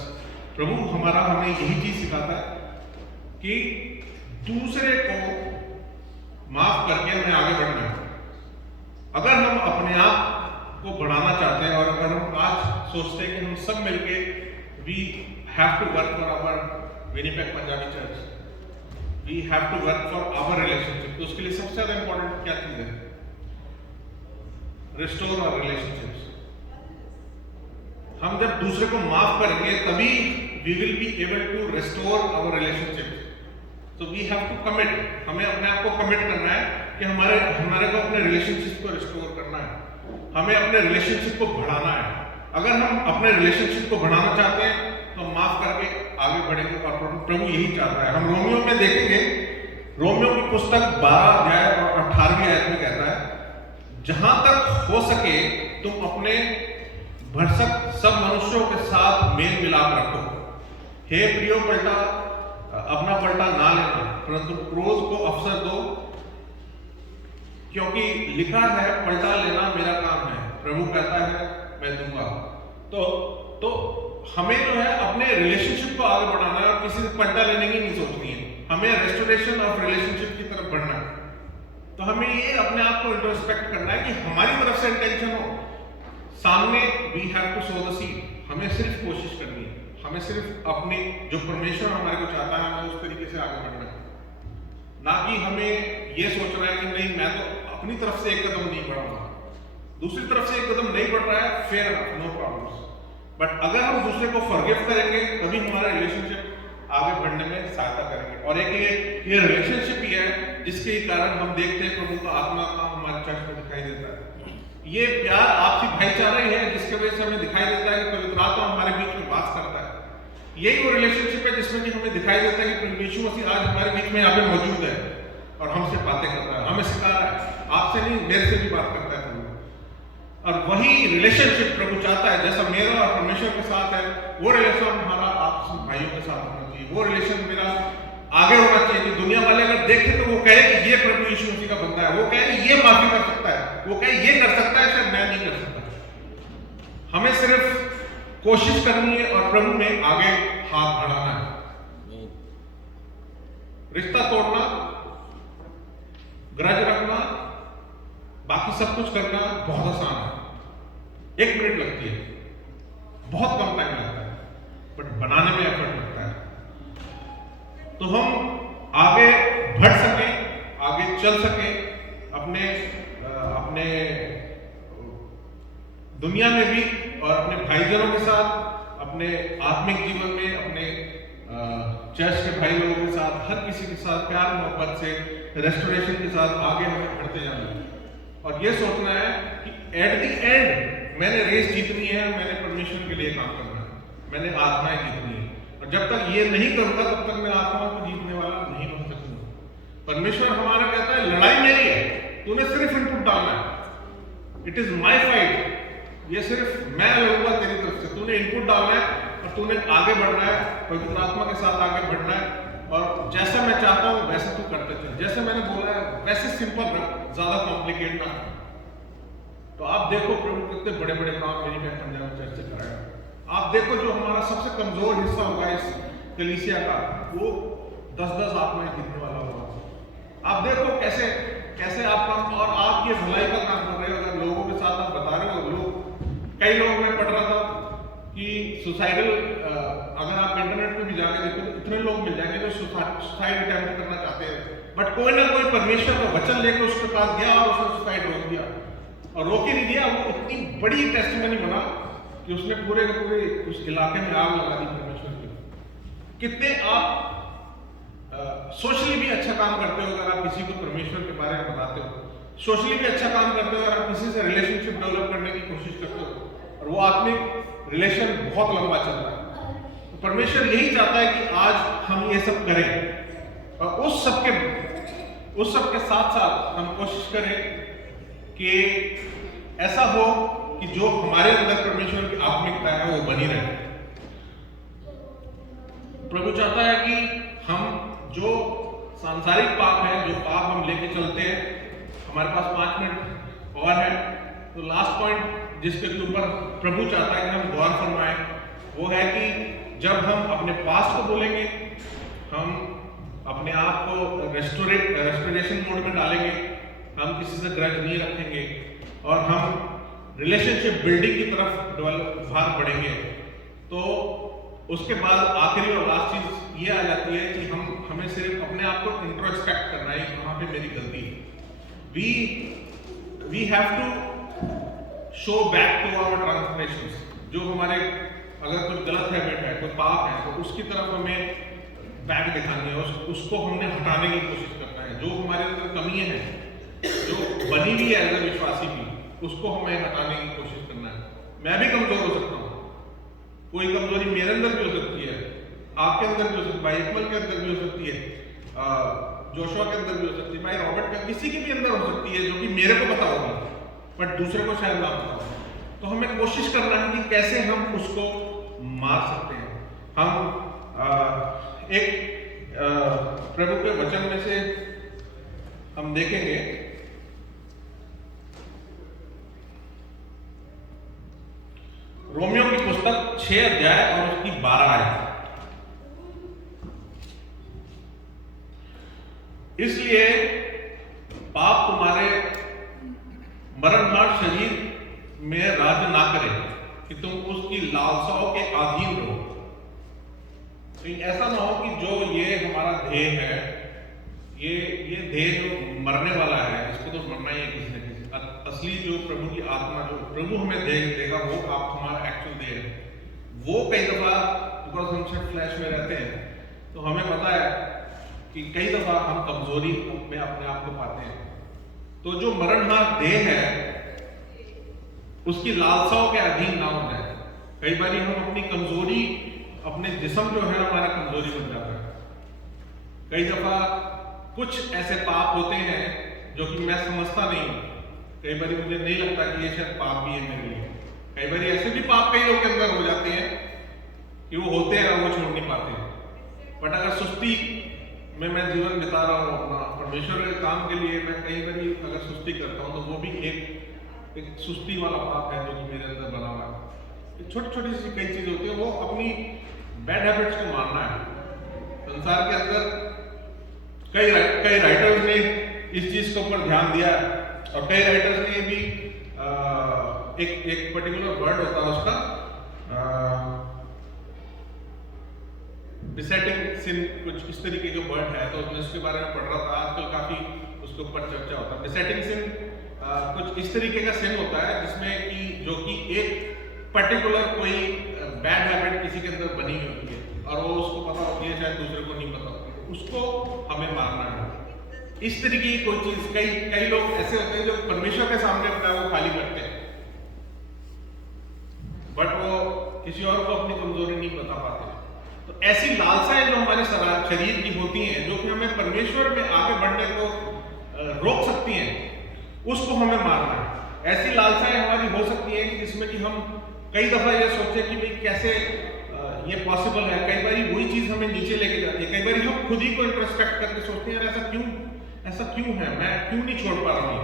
प्रभु हमें यही चीज सिखाता है कि दूसरे को माफ करके हमें आगे बढ़ना है। अगर हम अपने आप को बढ़ाना चाहते हैं, और अगर हम आज सोचते हैं कि हम सब मिलके we have to work for our Winnipeg Punjabi church, we have to work for our relationship, तो उसके लिए सबसे ज्यादा इंपॉर्टेंट क्या चीज है? Restore our relationships. हम जब दूसरे को माफ करेंगे तभी we will be able to restore our relationship. तो वी हैव टू कमिट, हमें अपने आप को कमिट करना है कि हमारे को अपने रिलेशनशिप को रिस्टोर करना है, हमें अपने रिलेशनशिप को बढ़ाना है। अगर हम अपने रिलेशनशिप को बढ़ाना चाहते हैं तो माफ करके आगे बढ़ेंगे, और प्रभु यही चाहता है। हम रोमियो में देखेंगे, रोमियो की पुस्तक 12 अध्याय और 18वीं आयत में कहता है, जहां तक हो सके तुम अपने भरसक सब मनुष्यों के साथ मेल मिलाप रखो। हे प्रियो, अपना पलटा ना लेना, परंतु क्रोध को अवसर दो, क्योंकि लिखा है पलटा लेना मेरा काम है, प्रभु कहता है मैं दूंगा। तो हमें जो है अपने रिलेशनशिप को आगे बढ़ाना है, और किसी से पलटा लेने की नहीं सोचनी है। हमें रेस्टोरेशन ऑफ रिलेशनशिप की तरफ बढ़ना है। तो हमें ये अपने आप को इंट्रोस्पेक्ट करना है कि हमारी तरफ से इंटेंशन हो, सामने we have to sow the seed. हमें सिर्फ कोशिश करनी है, हमें सिर्फ अपने जो परमेश्वर हमारे को चाहता है हमें उस तरीके से आगे बढ़ना है, ना कि हमें ये सोचना है कि नहीं मैं तो अपनी तरफ से एक कदम नहीं बढ़ाऊंगा, दूसरी तरफ से एक कदम नहीं बढ़ रहा है, फेयर नो प्रॉब्लम्स। बट अगर हम दूसरे को फॉरगिव करेंगे तभी हमारा रिलेशनशिप आगे बढ़ने में सहायता करेंगे। और एक ये रिलेशनशिप ही है जिसके कारण हम देखते हैं प्रभु का आत्मा का हमारे चर्च में दिखाई देता है। ये प्यार आपसी भाईचारा ही है जिसके वजह से हमें दिखाई देता है कि पवित्र आत्मा हमारे बीच में वास करता है। यही वो रिलेशनशिप है जिसमें कि हमें दिखाई देता है कि प्रभु यीशु मसीह आज हमारे बीच में यहाँ पे मौजूद है और हमसे बातें करता है, हमें सिखा रहा है, आपसे नहीं मेरे से भी बात करता है प्रभु। और वही रिलेशनशिप प्रभु चाहता है जैसा मेरा और परमेश्वर के साथ है, वो रिलेशन हमारा आपसी भाइयों के साथ होना चाहिए। वो रिलेशन मेरा आगे होना चाहिए कि दुनिया वाले अगर देखें तो वो कहे कि ये प्रभु यीशु मसीह का बंदा है, वो कहे ये माफी कर सकता है, वो कहे ये कर सकता है, शायद मैं नहीं कर सकता। हमें सिर्फ कोशिश करनी है और प्रभु में आगे हाथ बढ़ाना है। रिश्ता तोड़ना, ग्रज रखना, बाकी सब कुछ करना बहुत आसान है, 1 मिनट लगती है, बहुत कम टाइम लगता है, बट बनाने में एफर्ट लगता है। तो हम आगे बढ़ सके, आगे चल सके, अपने दुनिया में भी और अपने भाईजनों के साथ, अपने आत्मिक जीवन में, अपने चर्च के भाई लोगों के साथ, हर किसी के साथ प्यार मोहब्बत से, रेस्टोरेशन के साथ आगे हमें बढ़ते जाना है। और ये सोचना है कि एट द एंड मैंने रेस जीतनी है, मैंने परमेश्वर के लिए काम करना है, मैंने आत्माएं जीतनी है। और जब तक ये नहीं करूंगा तब तक मैं आत्माओं को जीतने वाला नहीं बन सकूंगा। परमेश्वर हमारा कहता है लड़ाई मेरी है, तूने सिर्फ इनपुट डालना है, इट इज माई फाइट, ये सिर्फ मैं लड़ूंगा तेरी तरफ से, तूने इनपुट डालना है और तूने आगे बढ़ना है, पवित्र आत्मा के साथ आगे बढ़ना है। और जैसा मैं चाहता हूं वैसे तू करते थे, जैसे मैंने बोला है वैसे सिंपल रख, ज्यादा कॉम्प्लिकेट ना। तो आप देखो प्रभु कितने बड़े बड़े काम मेरी में पंजाब चर्च से कराया। आप देखो जो हमारा सबसे कमजोर हिस्सा होगा इस कलीसिया का, वो 10-10 आत्माएं जीतने वाला होगा। आप देखो कैसे कैसे आप काम, और आप ये भलाई का काम कर रहे हो, अगर लोगों के साथ आप बता रहे हो। कई लोग, मैं पढ़ रहा था कि सुसाइडल, अगर आप इंटरनेट पे भी जाके देखो तो इतने लोग मिल जाएंगे जो सुसाइड अटेम्प्ट करना चाहते हैं, बट कोई ना कोई परमेश्वर का वचन लेकर उसके पास गया और उसने सुसाइड रोक दिया। और रोक ही नहीं दिया, वो इतनी बड़ी टेस्टिमनी बना कि उसने पूरे के पूरे उस इलाके में आग लगा दी परमेश्वर की। कितने आप सोशली भी अच्छा काम करते हो अगर आप किसी को परमेश्वर के बारे में बताते हो, सोशली भी अच्छा काम करते हो अगर आप किसी से रिलेशनशिप डेवलप करने की कोशिश करते हो, और वो आत्मिक रिलेशन बहुत लंबा चलता है। तो परमेश्वर यही चाहता है कि आज हम ये सब करें, और उस सब के साथ साथ हम कोशिश करें कि ऐसा हो कि जो हमारे अंदर परमेश्वर की आत्मिकता है वो बनी रहे। प्रभु चाहता है कि हम जो सांसारिक पाप है, जो पाप हम लेके चलते हैं, हमारे पास 5 मिनट और है, तो लास्ट पॉइंट जिसके ऊपर प्रभु चाहता है कि हम गौर फरमाएं, वो है कि जब हम अपने पास्ट को बोलेंगे, हम अपने आप को रेस्टोरेशन मोड में डालेंगे, हम किसी से ग्रज नहीं रखेंगे, और हम रिलेशनशिप बिल्डिंग की तरफ बाहर बढ़ेंगे। तो उसके बाद आखिरी और लास्ट चीज ये आ जाती है कि हमें सिर्फ अपने आप को इंट्रोस्पेक्ट करना है, कहाँ पे मेरी गलती है। We have to show back to our transgressions. जो हमारे अगर कुछ गलत हैबिट है, कोई पाप है, तो उसकी तरफ हमें बैक दिखानी है, उसको हमने हटाने की कोशिश करना है। जो हमारे अंदर कमियां हैं, जो बनी हुई है एज विश्वासी भी, उसको हमें हटाने की कोशिश करना है। मैं भी कमजोर हो सकता हूँ, कोई कमजोरी मेरे अंदर भी हो सकती है, आपके अंदर भी हो सकती है, भाई अकमल के अंदर भी हो सकती है, जोशुआ के अंदर भी हो सकती है, भाई रॉबर्ट का, किसी के भी अंदर हो सकती है, जो कि मेरे को पता होगी बट दूसरे को शायद ना पता हो। तो हमें कोशिश करना है कि कैसे हम उसको मार सकते हैं। हम एक प्रभु के वचन में से हम देखेंगे, रोमियो की पुस्तक 6 अध्याय और उसकी 12 आयत। इसलिए पाप तुम्हारे मरणहार शरीर में राज्य ना करे कि तुम उसकी लालसाओं के अधीन रहो। तो ऐसा ना हो कि जो ये हमारा ध्येय है, ये ध्येय जो मरने वाला है, इसको तो मरना ही है किसी न किसी। असली जो प्रभु की आत्मा, जो प्रभु हमें ध्येय देगा, वो आप हमारा एक्चुअल ध्येय है। वो कई दफ़ा, बिकॉज हम सिर्फ फ्लैश में रहते हैं, तो हमें पता है कि कई दफ़ा हम कमजोरी में अपने आप को पाते हैं। तो जो मरणहार देह है उसकी लालसाओं के अधीन ना हो जाए। कई बार हम अपनी कमजोरी, अपने जिस्म जो है हमारा कमजोरी बन जाता है। कई दफा कुछ ऐसे पाप होते हैं जो कि मैं समझता नहीं हूं, कई बार मुझे नहीं लगता कि ये शायद पाप भी है मेरे लिए। कई बार ऐसे भी पाप कई लोगों के अंदर हो जाते हैं कि वो होते हैं और वो छोड़ नहीं पाते हैं। बट अगर सुस्ती में मैं जीवन बिता रहा हूँ अपना परमेश्वर के काम के लिए, मैं कई बार अगर सुस्ती करता हूँ तो वो भी एक सुस्ती वाला पाप है जो कि मेरे अंदर बना हुआ है। छोटी छोटी सी कई चीजें होती है, वो अपनी बैड हैबिट्स को मारना है। संसार के अंदर कई राइटर्स ने इस चीज के ऊपर ध्यान दिया और कई राइटर्स ने भी एक पर्टिकुलर वर्ड होता है उसका, बिसेटिंग सिन, कुछ इस तरीके के वर्ड है, तो मैं उसके बारे में पढ़ रहा था आजकल, काफी उसके ऊपर चर्चा होता है। बिसेटिंग सिन कुछ इस तरीके का सिन होता है जिसमें कि जो कि एक पर्टिकुलर कोई बैड हैबिट किसी के अंदर बनी हुई होती है और वो उसको पता होती है, शायद दूसरे को नहीं पता होती, उसको हमें मारना है। इस तरीके की कोई चीज, कई लोग ऐसे होते हैं जो परमेश्वर के सामने अपना वो खाली करते हैं, बट वो किसी और को अपनी कमजोरी नहीं बता पाते। तो ऐसी लालसाएं जो हमारे शरीर की होती हैं, जो कि हमें परमेश्वर में आगे बढ़ने को रोक सकती हैं, उसको हमें मारना है। ऐसी लालसाएं हमारी हो सकती हैं कि जिसमें कि हम कई दफा ये सोचे कि भाई कैसे ये पॉसिबल है। कई बार वही चीज हमें नीचे लेके जाती है। कई बार हम खुद ही को इंट्रोस्पेक्ट करके सोचते हैं, ऐसा क्यों है, मैं क्यों नहीं छोड़ पा रहा हूं।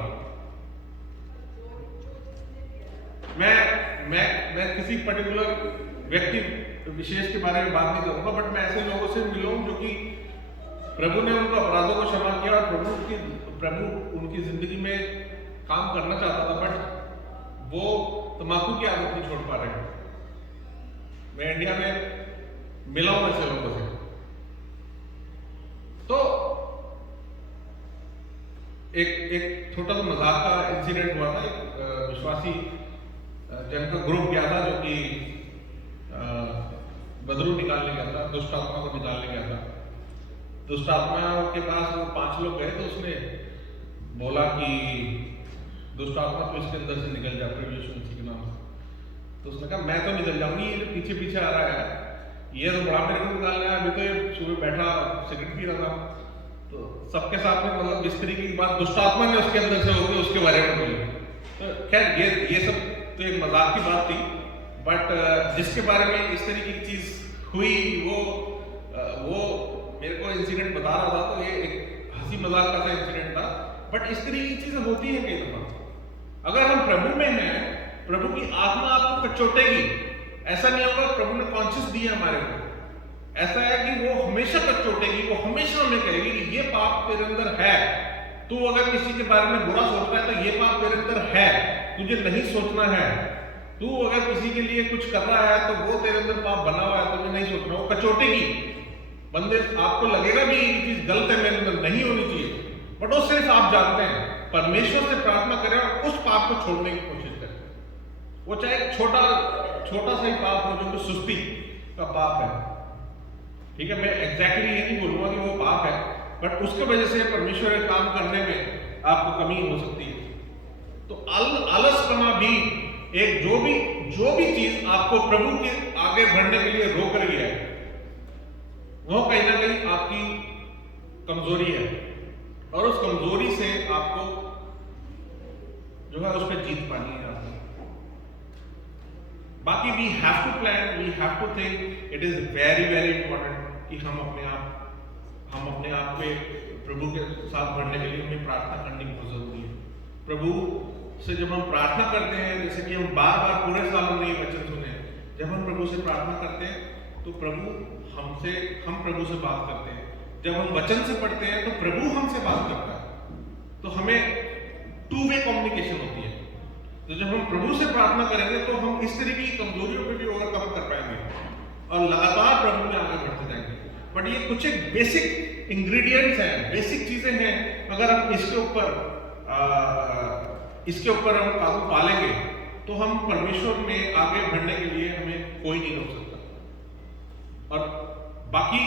मैं किसी पर्टिकुलर व्यक्ति विशेष के बारे में बात नहीं करूंगा, बट मैं ऐसे लोगों से मिला हूं जो कि प्रभु ने उनको अपराधों को क्षमा किया और प्रभु उनकी जिंदगी में काम करना चाहता था, बट वो तंबाकू की आदत नहीं छोड़ पा रहे हैं। मैं इंडिया में मिला हूं ऐसे लोगों से। तो एक छोटा सा मजाक का इंसिडेंट हुआ था। एक विश्वासी जन का ग्रुप गया था जो कि बदरू निकालने गया था, दुष्ट आत्मा को निकालने गया था। दुष्ट आत्मा के पास वो 5 लोग गए, तो उसने बोला कि दुष्ट आत्मा तो इसके अंदर से निकल जा, प्रभु यीशु मसीह के नाम से। तो उसने कहा मैं तो निकल जाऊंगी, ये पीछे पीछे आ रहा है, ये तो बड़ा मेरे को निकालना है, अभी तो ये सुबह बैठा सिगरेट पी रहा था। तो सबके साथ में मतलब इस तरीके की बात दुष्ट आत्मा ने उसके अंदर से होकर उसके बारे में बोली। तो खैर ये सब तो एक मजाक की बात थी, बट जिसके बारे में इस तरीके की चीज हुई वो मेरे को इंसिडेंट बता रहा था, तो ये एक हंसी मजाक का इंसिडेंट था। बट इस तरीके की चीजें होती हैं कई दफा। अगर हम प्रभु में हैं, प्रभु की आत्मा आपको कचोटेगी। ऐसा नहीं होगा, प्रभु ने कॉन्शियस दिया हमारे को, ऐसा है कि वो हमेशा कचोटेगी, वो हमेशा हमें कहेगी कि ये पाप तेरे अंदर है। तू अगर किसी के बारे में बुरा सोच रहा है तो ये पाप तेरे अंदर है, तुझे नहीं सोचना है। तू अगर किसी के लिए कुछ कर रहा है तो वो तेरे अंदर पाप बना हुआ है, तुझे नहीं सोचना। वो कचोटेगी। बंदे आपको लगेगा भी ये चीज गलत है, मेरे अंदर नहीं होनी चाहिए, बट वो सिर्फ आप जानते हैं। परमेश्वर से प्रार्थना करें और उस पाप को छोड़ने की कोशिश करें। वो चाहे छोटा सा ही पाप हो, जो कि सुस्ती का पाप है, ठीक है। मैं एग्जैक्टली ये नहीं बोलूंगा कि वो पाप है, बट उसके वजह से परमेश्वर के काम करने में आपको कमी हो सकती है। तो आलसपना भी एक जो भी चीज आपको प्रभु के आगे बढ़ने के लिए रोक रही है, वो कहीं ना कहीं आपकी कमजोरी है, और उस कमजोरी से आपको जो है उस पर जीत पानी है आपको। बाकी we have to plan, we have to think. It is very very important कि हम अपने आप पे प्रभु के साथ बढ़ने के लिए हमें प्रार्थना करनी बहुत जरूरी है। प्रभु से जब हम प्रार्थना करते हैं, जैसे कि हम बार बार पूरे साल हमने ये वचन सुने, जब हम प्रभु से प्रार्थना करते हैं तो हम प्रभु से बात करते हैं। जब हम वचन से पढ़ते हैं तो प्रभु हमसे बात करता है। तो हमें 2 वे कम्युनिकेशन होती है। तो जब हम प्रभु से प्रार्थना करेंगे तो हम इस तरीके की कमजोरियों पे भी ओवरकम कर पाएंगे और लगातार प्रभु में आगे बढ़ते जाएंगे। बट ये कुछ एक बेसिक इंग्रेडिएंट्स हैं, बेसिक चीजें हैं। अगर हम इसके ऊपर हम काबू पा लेंगे तो हम परमेश्वर में आगे बढ़ने के लिए हमें कोई नहीं रोक सकता। और बाकी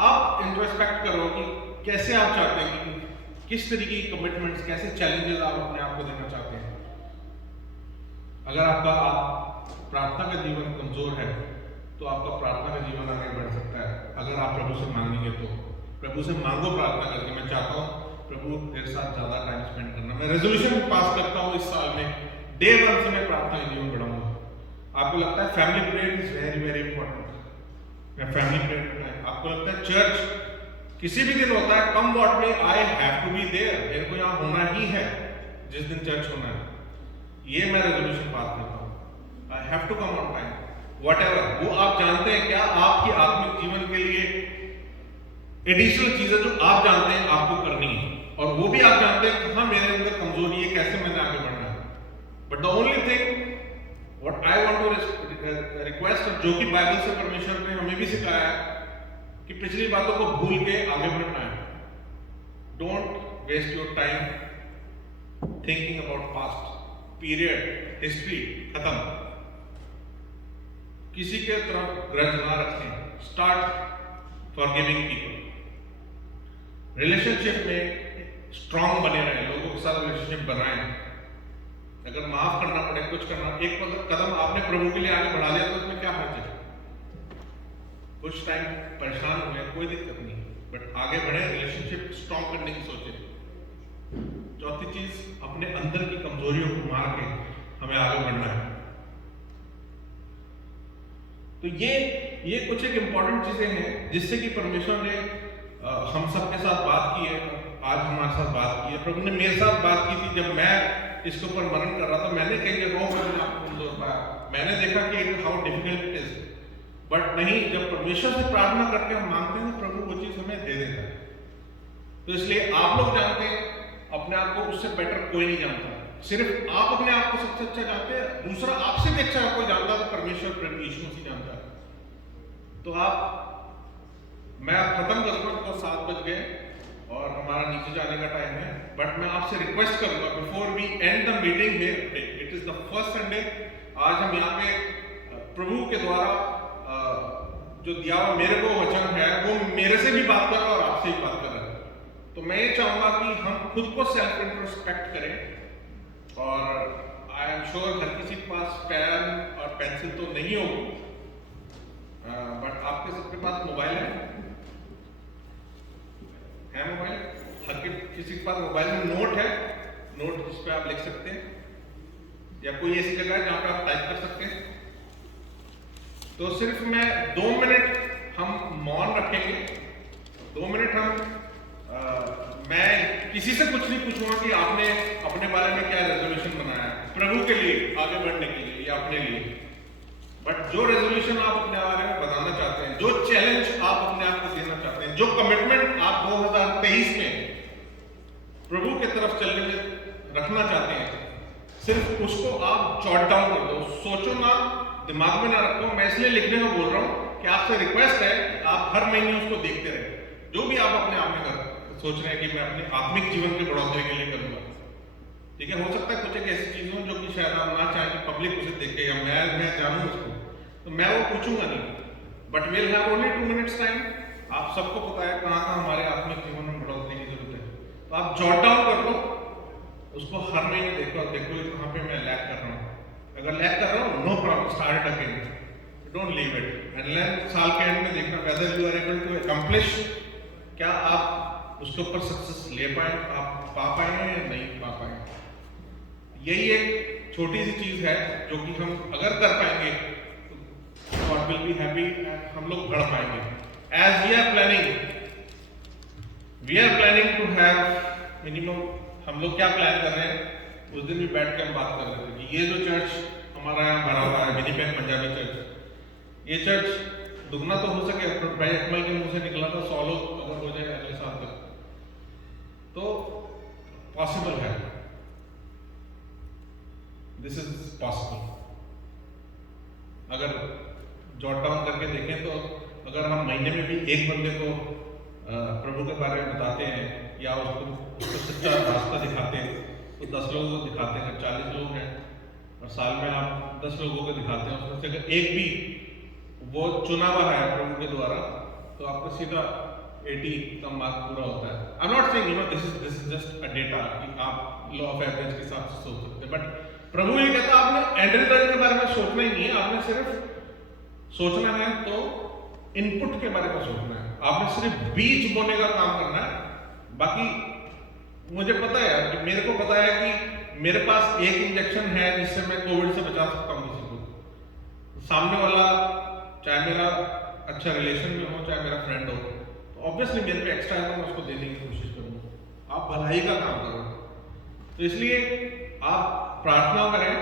आप इंट्रोस्पेक्ट करो कि कैसे आप चाहते हैं कि किस तरीके की कमिटमेंट्स, कैसे चैलेंजेस आप अपने आप को देना चाहते हैं। अगर आपका प्रार्थना का जीवन कमजोर है तो आपका प्रार्थना का जीवन आगे बढ़ सकता है। अगर आप प्रभु से मांगेंगे तो प्रभु से मांगो प्रार्थना करके। मैं चाहता हूँ प्रभु मेरे साथ ज्यादा टाइम स्पेंड करना। मैं रेजोल्यूशन पास करता हूँ इस साल में डे 1 से मैं प्रार्थना का जीवन बढ़ाऊंगा। आपको लगता है family prayer is very very important, मैं फैमिली प्रेयर करना है। आपको लगता है चर्च किसी भी दिन होता है, come what may I have to be there, मेरे को यहाँ होना ही है जिस दिन चर्च होना है। ये मैं रेजोल्यूशन पास करता हूँ, I have to come on time, whatever. वो आप जानते हैं क्या आपकी आत्मिक जीवन के लिए एडिशनल चीजें जो आप जानते हैं आपको करनी है, और वो भी आप जानते हैं कि हाँ मेरे अंदर कमजोरी है, कैसे मैंने आगे बढ़ना है। But the only thing what I want to request, जो कि बाइबल से परमेश्वर ने हमें भी सिखाया है कि पिछली बातों को भूल के आगे बढ़ना है। Don't waste your time thinking about past, period, history खत्म। किसी के तरफ ग्रज ना रखें, स्टार्ट फॉरगिविंग पीपल। रिलेशनशिप में स्ट्रांग बने रहें, लोगों के साथ रिलेशनशिप बनाएं। अगर माफ करना पड़े, कुछ करना, एक कदम आपने प्रभु के लिए आगे बढ़ा लिया तो उसमें क्या हर्ज है। कुछ टाइम परेशान हुए, कोई दिक्कत नहीं, बट आगे बढ़े, रिलेशनशिप स्ट्रांग करने की सोचे। चौथी चीज, अपने अंदर की कमजोरियों को मार के हमें आगे बढ़ना है। तो ये कुछ एक इंपॉर्टेंट चीजें हैं जिससे कि परमेश्वर ने हम सबके साथ बात की है, आज हमारे साथ बात की है। प्रभु ने मेरे साथ बात की थी जब मैं इसके ऊपर मनन कर रहा था। मैंने कहीं आपको कमजोर पाया, मैंने देखा कि how difficult it is, but नहीं, जब परमेश्वर से प्रार्थना करके हम मांगते हैं प्रभु वो चीज हमें दे देता है। तो इसलिए आप लोग जानते हैं अपने आप को, उससे बेटर कोई नहीं जानता। सिर्फ आप अपने आप को सबसे अच्छा जानते हैं, दूसरा आपसे भी अच्छा कोई जानता है तो परमेश्वर प्रभु यीशु मसीह जानता है। तो मैं खत्म करूंगा तो 7 बज गए और हमारा नीचे जाने का टाइम है। बट मैं आपसे रिक्वेस्ट करूंगा before we end the meeting here, it is the first Sunday. आज हम यहाँ पे प्रभु के द्वारा जो दिया हुआ मेरे को वचन है वो मेरे से भी बात कर रहा है और आपसे भी बात कर रहा है। तो मैं ये चाहूंगा कि हम खुद को सेल्फ इंट्रोस्पेक्ट करें। और आई एम श्योर हर किसी के पास पेन और पेंसिल तो नहीं होगी, बट आपके सबके पास मोबाइल है मोबाइल, हर किसी के पास मोबाइल में नोट है, नोट जिस पे आप लिख सकते हैं, या कोई ऐसी जगह है जहां पे आप टाइप कर सकते हैं। तो सिर्फ मैं 2 मिनट हम मौन रखेंगे। 2 मिनट मैं किसी से कुछ नहीं पूछूंगा कि आपने अपने बारे में क्या रेजोल्यूशन बनाया है प्रभु के लिए आगे बढ़ने के लिए या अपने लिए। बट जो रेजोल्यूशन आप अपने बारे में बताना चाहते हैं, जो चैलेंज आप अपने आप को देना चाहते हैं, जो कमिटमेंट आप 2023 में प्रभु के तरफ चलने में रखना चाहते हैं, सिर्फ उसको आप जॉट डाउन कर दो। सोचो ना, दिमाग में ना रखो। मैं इसलिए लिखने को बोल रहा हूँ कि आपसे रिक्वेस्ट है कि आप हर महीने उसको देखते रहे। जो भी आप अपने आप में सोच रहे हैं कि मैं अपने आत्मिक जीवन की बढ़ोतरी के लिए करूंगा, ठीक है। हो सकता है कुछ एक ऐसी चीज हो जो कि शायद आप ना चाहें कि पब्लिक उसे देखे या मैं जानूं उसको, तो मैं वो पूछूंगा नहीं। But will have only 2 minutes time. आप सबको पता है कहाँ हमारे आत्मिक जीवन में बढ़ोतरी की जरूरत है। तो आप जॉट डाउन कर लो, उसको हर महीने देखो कहाँ पे मैं लैग कर रहा हूँ। अगर लैग कर रहा हूँ, no problem, start again, don't leave it. And then साल के एंड में देखना whether you are able to accomplish, क्या आप उसके ऊपर सक्सेस ले पाए, आप पा पाए या नहीं पा पाए। यही एक छोटी सी चीज है जो कि हम अगर कर पाएंगे तो गॉड विल बी हैप्पी, हम लोग बढ़ पाएंगे। As we are planning to have minimum, हम लोग क्या प्लान कर रहे हैं, उस दिन भी बैठ के हम बात कर रहे थे कि ये जो चर्च हमारा यहाँ भरा हुआ है, विनिपेग पंजाबी चर्च, ये चर्च दुगना तो हो सके। भाई अकमल के मुंह से निकला था 100 लोग अगर हो जाए अगले साल तक, तो पॉसिबल है। This is possible. अगर जॉट डाउन करके देखें तो अगर हम महीने में भी एक बंदे को प्रभु के बारे में बताते हैं या उसको सच्चा रास्ता दिखाते हैं तो 10 लोगों को दिखाते हैं। 40 लोग हैं और साल में आप 10 लोगों को दिखाते हैं, उसमें से अगर एक भी वो चुना हुआ है प्रभु के द्वारा, तो आपका सीधा 80 का मार्क पूरा होता है। I am not saying this is just a data कि आप लॉ ऑफ एवरेज के हिसाब से सोच सकते हैं, बट प्रभु ये कहता है आपने एंड रिजल्ट के बारे में सोचना ही नहीं है, आपने सिर्फ सोचना है तो इनपुट के बारे में सोचना है, आपने सिर्फ बीज बोने का काम करना है। बाकी मुझे पता है कि मेरे को पता है कि मेरे पास एक इंजेक्शन है जिससे मैं कोविड से बचा सकता हूँ किसी को। सामने वाला चाहे मेरा अच्छा रिलेशन में हो, चाहे मेरा फ्रेंड हो, तो ऑब्वियसली मेरे पे एक्स्ट्रा है तो मैं उसको देने की कोशिश करूँगा। आप भलाई का काम करो, तो इसलिए आप प्रार्थना करें,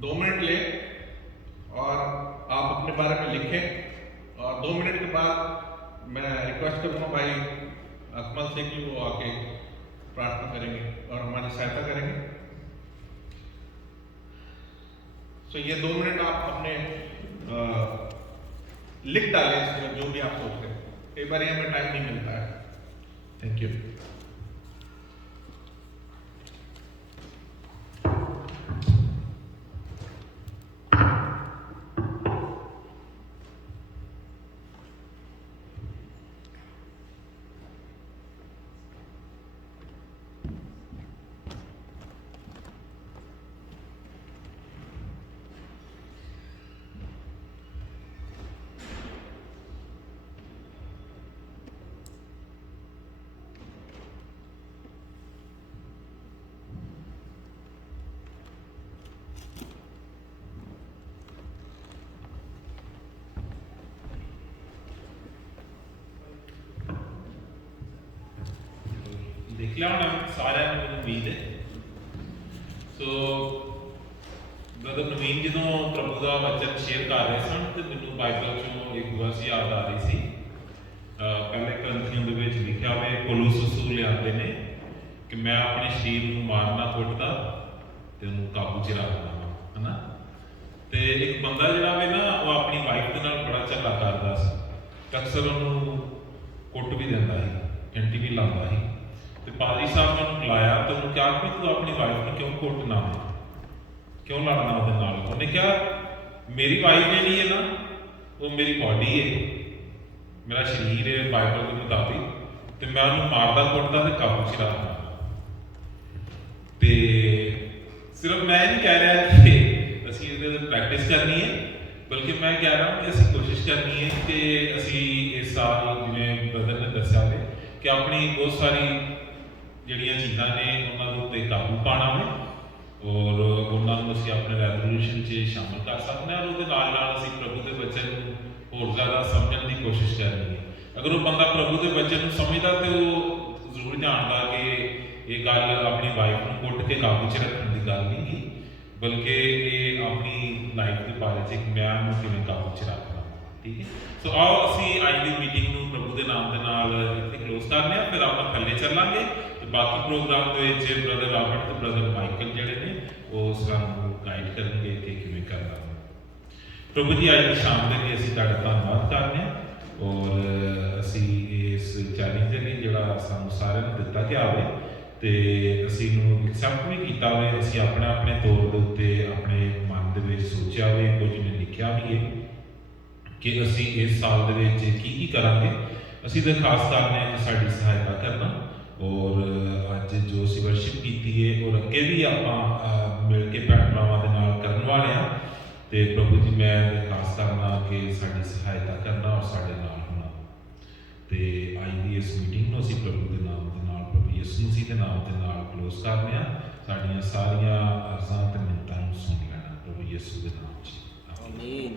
2 मिनट लें और आप अपने बारे में लिखें, और 2 मिनट के बाद मैं रिक्वेस्ट करूँगा भाई अकमल से कि वो आके प्रार्थना करेंगे और हमारी सहायता करेंगे। तो ये 2 मिनट आप अपने लिख डालें इसमें जो भी आप सोच रहे हैं। कई बार ये हमें टाइम नहीं मिलता है। Thank you. देख लिया होना सारे उम्मीद है। सो ब्रदर नवीन जो प्रभु का वचन शेयर कर रहे सन तो मैं बाइबल चो एक वर्स याद आ रही सी। पहले ग्रंथियों के विच लिखा हुआ पौलुस रसूल आते ने कि मैं अपने शरीर को मारना कुटदा ते उन्हें काबू च रखना, है ना। तो एक बंदा जिहड़ा वे ना वो अपनी वाइफ के नाल बड़ा झगड़ा करता सी, अक्सर उन्होंने कुट भी दिंदा सी, घंटी भी लांदा सी। तो पादरी साहब ने उन्हें बुलाया तो उन्होंने कहा कि तू अपनी वाइफ को क्यों कुटना है, क्यों लड़ना उसके नाल। उन्हें कहा मेरी वाइफ जी है ना वो मेरी बॉडी है, मेरा शरीर है बाइबल के मुताबिक, तो मैं उन्हें मारदा कुटदा तो काबू च रखना। तो सिर्फ मैं नहीं कह रहा कि असी प्रैक्टिस करनी है, बल्कि मैं कह रहा हूँ कि असी कोशिश करनी है कि असी इस साल जिवें ब्रदर ने दस्या है कि अपनी बहुत सारी ਜਿਹੜੀਆਂ ਚੀਜ਼ਾਂ ਨੇ ਉਹਨਾਂ ਦੇ ਉੱਤੇ ਕਾਬੂ ਪਾਣਾ ਹੈ ਔਰ ਉਹਨਾਂ ਨੂੰ ਅਸੀਂ ਆਪਣੇ ਰੈਜ਼ੋਲੂਸ਼ਨ 'ਚ ਸ਼ਾਮਲ ਕਰ ਸਕਦੇ ਹਾਂ, ਔਰ ਉਹਦੇ ਨਾਲ ਨਾਲ ਅਸੀਂ ਪ੍ਰਭੂ ਦੇ ਵਚਨ ਨੂੰ ਹੋਰ ਜ਼ਿਆਦਾ ਸਮਝਣ ਦੀ ਕੋਸ਼ਿਸ਼ ਕਰਨੀ ਹੈ। ਅਗਰ ਉਹ ਬੰਦਾ ਪ੍ਰਭੂ ਦੇ ਵਚਨ ਨੂੰ ਸਮਝਦਾ ਤੇ ਉਹ ਜ਼ਰੂਰ ਜਾਣਦਾ ਕਿ ਇਹ ਗੱਲ ਆਪਣੀ ਵਾਈਫ ਨੂੰ ਕੁੱਟ ਕੇ ਕਾਬੂ 'ਚ ਰੱਖਣ ਦੀ ਗੱਲ ਨਹੀਂ ਗੀ, ਬਲਕਿ ਇਹ ਆਪਣੀ ਲਾਈਫ ਦੇ ਬਾਰੇ 'ਚ ਇੱਕ ਮੈਂ ਨੂੰ ਕਿਵੇਂ ਕਾਬੂ 'ਚ ਰੱਖਣਾ। ਠੀਕ ਹੈ। ਸੋ ਆਓ ਅਸੀਂ ਅੱਜ ਦੀ ਮੀਟਿੰਗ ਨੂੰ ਪ੍ਰਭੂ ਦੇ ਨਾਮ ਦੇ ਨਾਲ ਇੱਥੇ ਕਲੋਜ਼ ਕਰਨੇ ਆ, ਫਿਰ ਆਪਾਂ ਥੱਲੇ ਚੱਲਾਂਗੇ। बाकी प्रोग्राम के ब्रदर रॉबर्ट तो ब्रदर माइकल जोड़े ने वो सानू गाइड करेंगे कि किवें करना है। प्रभु जी अज शाम के लिए असीं तुहाडा धन्नवाद करते हैं और असीं इस चैलेंज के लिए जिहड़ा सानू सारिआं नूं दित्ता गया होवे ते असीं नूं एक्सेप्ट भी कीता होवे, असीं अपने अपने तौर दे उत्ते अपने मन दे विच सोचिया होवे, कुछ ने लिखिया भी है कि असीं इस साल दे विच की करांगे। असीं तो खास करने कि साडी सहायता करना और अज जो असीं वर्शिप की है और अगे भी आप मिल के भैन भरावां दे नाल करन वाले हैं। तो प्रभु जी मैं खास करना कि साडी सहायता करना और साडे नाल होना। तो अज की इस मीटिंग नूं असीं प्रभु के नाम दे नाल प्रभु यीशु मसीह के नाम दे नाल क्लोज करने आ। साडियां सारियां अर्ज़ां ते मिन्नतां नूं सुन लेना प्रभु यीशु के नाम च। आमीन।